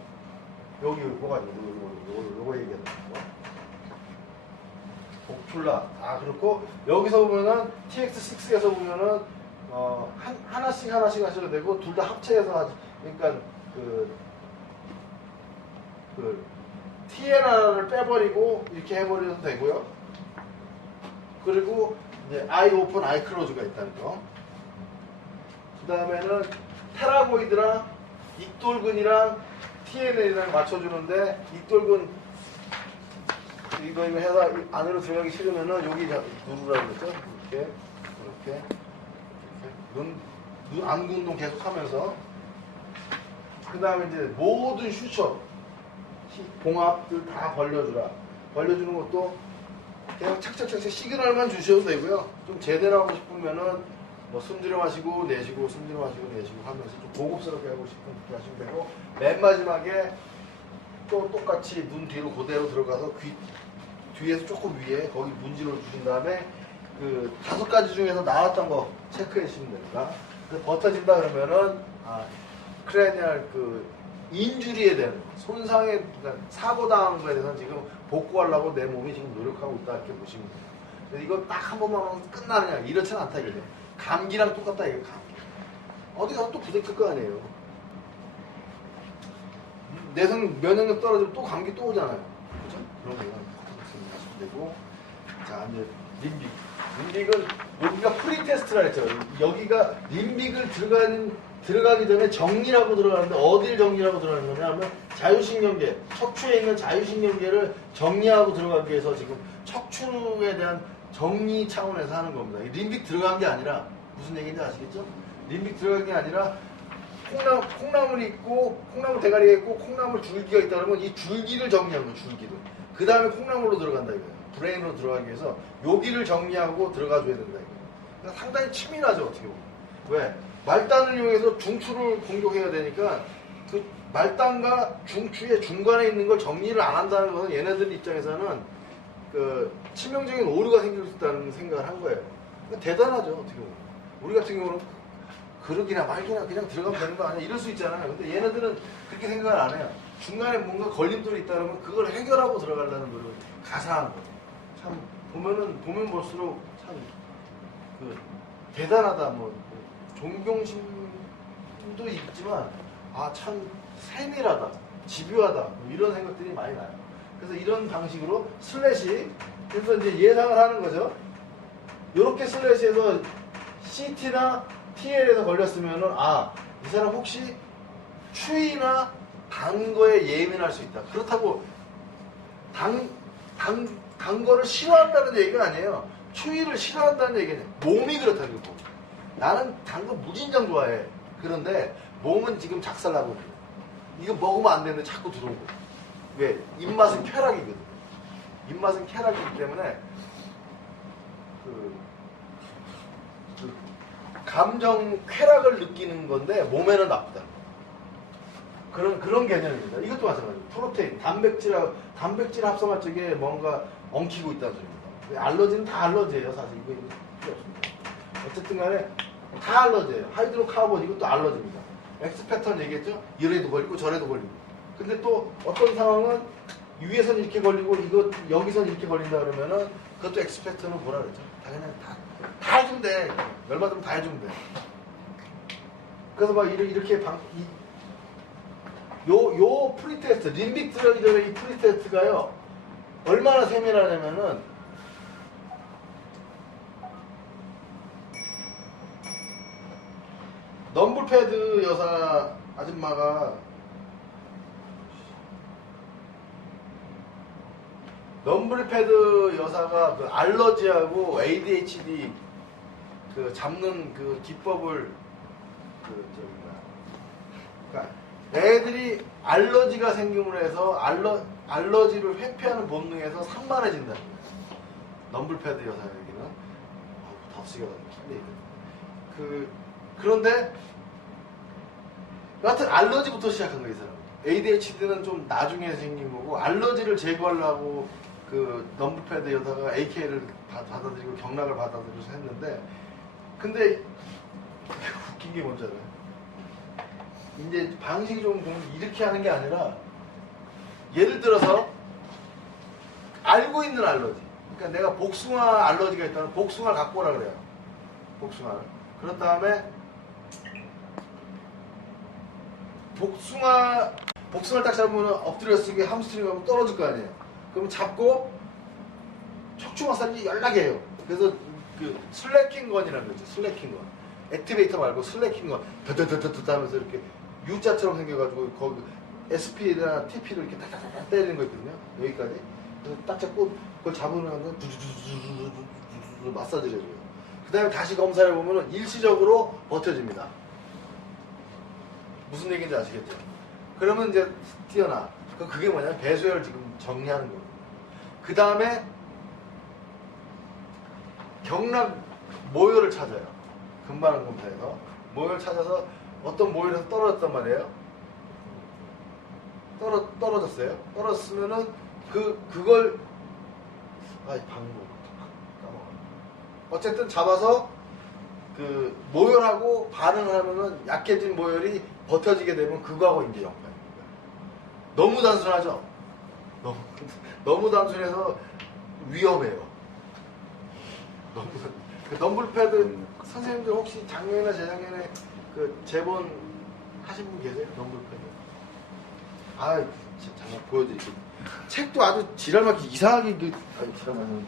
여기 뭐가 요거 얘기하는 거. 오큘라. 그렇고 여기서 보면은 TX6에서 보면은 하나씩 하셔도 되고 둘 다 합체해서 그러니까 그 TNR을 빼버리고 이렇게 해버려도 되고요. 그리고 이제 아이 오픈, 아이 클로즈가 있다는 거. 그 다음에는 테라고이드랑 익돌근이랑 TNL이랑 맞춰주는데 익돌근 이거 해서 안으로 들어가기 싫으면은 여기 누르라고 그랬죠? 이렇게 눈 안구 운동 계속 하면서 그 다음에 이제 모든 슈처 봉합들 다 벌려주라. 벌려주는 것도 그냥 착착착착 시그널만 주셔도 되고요. 좀 제대로 하고 싶으면은 뭐 숨 들여 마시고 내쉬고 숨 들여 마시고 내쉬고 하면서 좀 고급스럽게 하고 싶으면 그렇게 하시면 되고 맨 마지막에 또 똑같이 눈 뒤로 그대로 들어가서 귀 뒤에서 조금 위에 거기 문질러 주신 다음에 그 5가지 중에서 나왔던 거 체크해 주시면 됩니다. 그래서 버텨진다 그러면은 크레니얼 인주리에 대한 손상에 그러니까 사고 당한 거에 대해서 지금 복구하려고 내 몸이 지금 노력하고 있다 이렇게 보시면 돼요. 근데 이거 딱 한 번만 하면 끝나느냐 이렇지는 않다 이거죠. 감기랑 똑같다 이거 감기. 어디 가서 또 부대낄 거 아니에요. 내성 면역력 떨어지면 또 감기 또 오잖아요. 그죠? 그런 거는 하시면 되고. 자 이제 림빅은 여기가 프리 테스트라 했죠. 여기가 림빅을 들어가기 전에 정리라고 들어가는데 어딜 정리라고 들어가는 거냐 하면 자유신경계, 척추에 있는 자유신경계를 정리하고 들어가기 위해서 지금 척추에 대한 정리 차원에서 하는 겁니다. 림빅 들어간 게 아니라 무슨 얘기인지 아시겠죠? 림빅 들어간 게 아니라 콩나물이 있고 콩나물 대가리가 있고 콩나물 줄기가 있다 그러면 이 줄기를 정리하는 거예요. 줄기를. 그 다음에 콩나물로 들어간다 이거예요. 브레인으로 들어가기 위해서 여기를 정리하고 들어가줘야 된다 이거예요. 그러니까 상당히 치밀하죠 어떻게 보면. 왜? 말단을 이용해서 중추를 공격해야 되니까 그 말단과 중추의 중간에 있는 걸 정리를 안 한다는 것은 얘네들 입장에서는 그 치명적인 오류가 생길 수 있다는 생각을 한 거예요. 그러니까 대단하죠 어떻게 보면. 우리 같은 경우는 그러기나 말기나 그냥 들어가면 되는 거 아니야 이럴 수 있잖아요. 근데 얘네들은 그렇게 생각을 안 해요. 중간에 뭔가 걸림돌이 있다 그러면 그걸 해결하고 들어가려는 노력을 가사한 거죠. 참 보면 볼수록 참 대단하다 뭐 존경심도 있지만 참 세밀하다 집요하다 뭐 이런 생각들이 많이 나요. 그래서 이런 방식으로 슬래시 그래서 이제 예상을 하는 거죠. 이렇게 슬래시해서 CT나 TL에서 걸렸으면은 이 사람 혹시 추위나 단 거에 예민할 수 있다. 그렇다고 단 거를 싫어한다는 얘기가 아니에요. 추위를 싫어한다는 얘기는 몸이 그렇다는 거고. 나는 단 거 무진장 좋아해. 그런데 몸은 지금 작살나고 있어요. 이거 먹으면 안 되는데 자꾸 들어오고. 왜? 입맛은 쾌락이거든. 입맛은 쾌락이기 때문에 그 감정 쾌락을 느끼는 건데 몸에는 나쁘다. 그런 개념입니다. 이것도 마찬가지예요. 프로테인, 단백질 합성할 적에 뭔가 엉키고 있다는 소리입니다. 알러지는 다 알러지예요, 사실. 이거 필요 없습니다. 어쨌든 간에 다 알러지예요. 하이드로카본 이것도 알러지입니다. X 패턴 얘기했죠? 이래도 걸리고 저래도 걸리고. 근데 또 어떤 상황은 위에선 이렇게 걸리고 이거 여기선 이렇게 걸린다 그러면은 그것도 X 패턴은 뭐라 그러죠? 다 그냥 다 해주면 돼. 열받으면 다 해주면 돼. 그래서 막 이렇게 요 프리테스트, 림빅 들어가기 전에 이 프리테스트가요, 얼마나 세밀하냐면은, 넘블패드 여사 아줌마가, 넘블패드 여사가 그 알러지하고 ADHD 그 잡는 그 기법을 그러니까 애들이 알러지가 생김으로 해서 알러지를 회피하는 본능에서 산만해진다. 넘블패드 여사에게는 덥시가 그런데 여하튼 알러지부터 시작한 거예요, 이 사람. ADHD는 좀 나중에 생긴 거고 알러지를 제거하려고 그 넘블패드 여사가 AK를 받아들이고 경락을 받아들여서 했는데 근데 웃긴 게 뭔지 알아요? 이제 방식이 좀 보면 이렇게 하는 게 아니라 예를 들어서 알고 있는 알러지, 그러니까 내가 복숭아 알러지가 있다면 복숭아를 갖고 오라 그래요. 복숭아를. 그런 다음에 복숭아를 딱 잡으면 엎드려 쓰기 함스트링 하면 떨어질 거 아니에요. 그럼 잡고 척추 마사지 연락해요. 그래서 그 슬래킹건이라는 거죠. 슬래킹건. 액티베이터 말고 슬래킹건. 더더더더더 하면서 이렇게 U자처럼 생겨가지고 거기 SP나 TP를 이렇게 딱딱딱 때리는 거 있거든요. 여기까지. 그래서 딱 잡고 그걸 잡으면 두두두두두두두두 마사지를 해줘요. 그 다음에 다시 검사를 보면 일시적으로 버텨집니다. 무슨 얘기인지 아시겠죠? 그러면 이제 뛰어나. 그게 뭐냐면 배수혈을 지금 정리하는 거예요. 그 다음에 경락 모혈을 찾아요. 금방 검사에서 모혈을 찾아서 어떤 모혈에서 떨어졌단 말이에요. 떨어졌어요. 떨어졌으면은 그걸 방법 까먹어. 어쨌든 잡아서 그 모혈하고 반응을 하면은 약해진 모혈이 버텨지게 되면 그거하고 이제 연관입니다. 너무 단순하죠? 너무 단순해서 위험해요. 넘블패드 선생님들 혹시 작년이나 재작년에 그 재본 하신 분 계세요? 넘블패드? 진짜 잠깐 보여드릴게요. 책도 아주 지랄맞게 이상하게 지랄맞는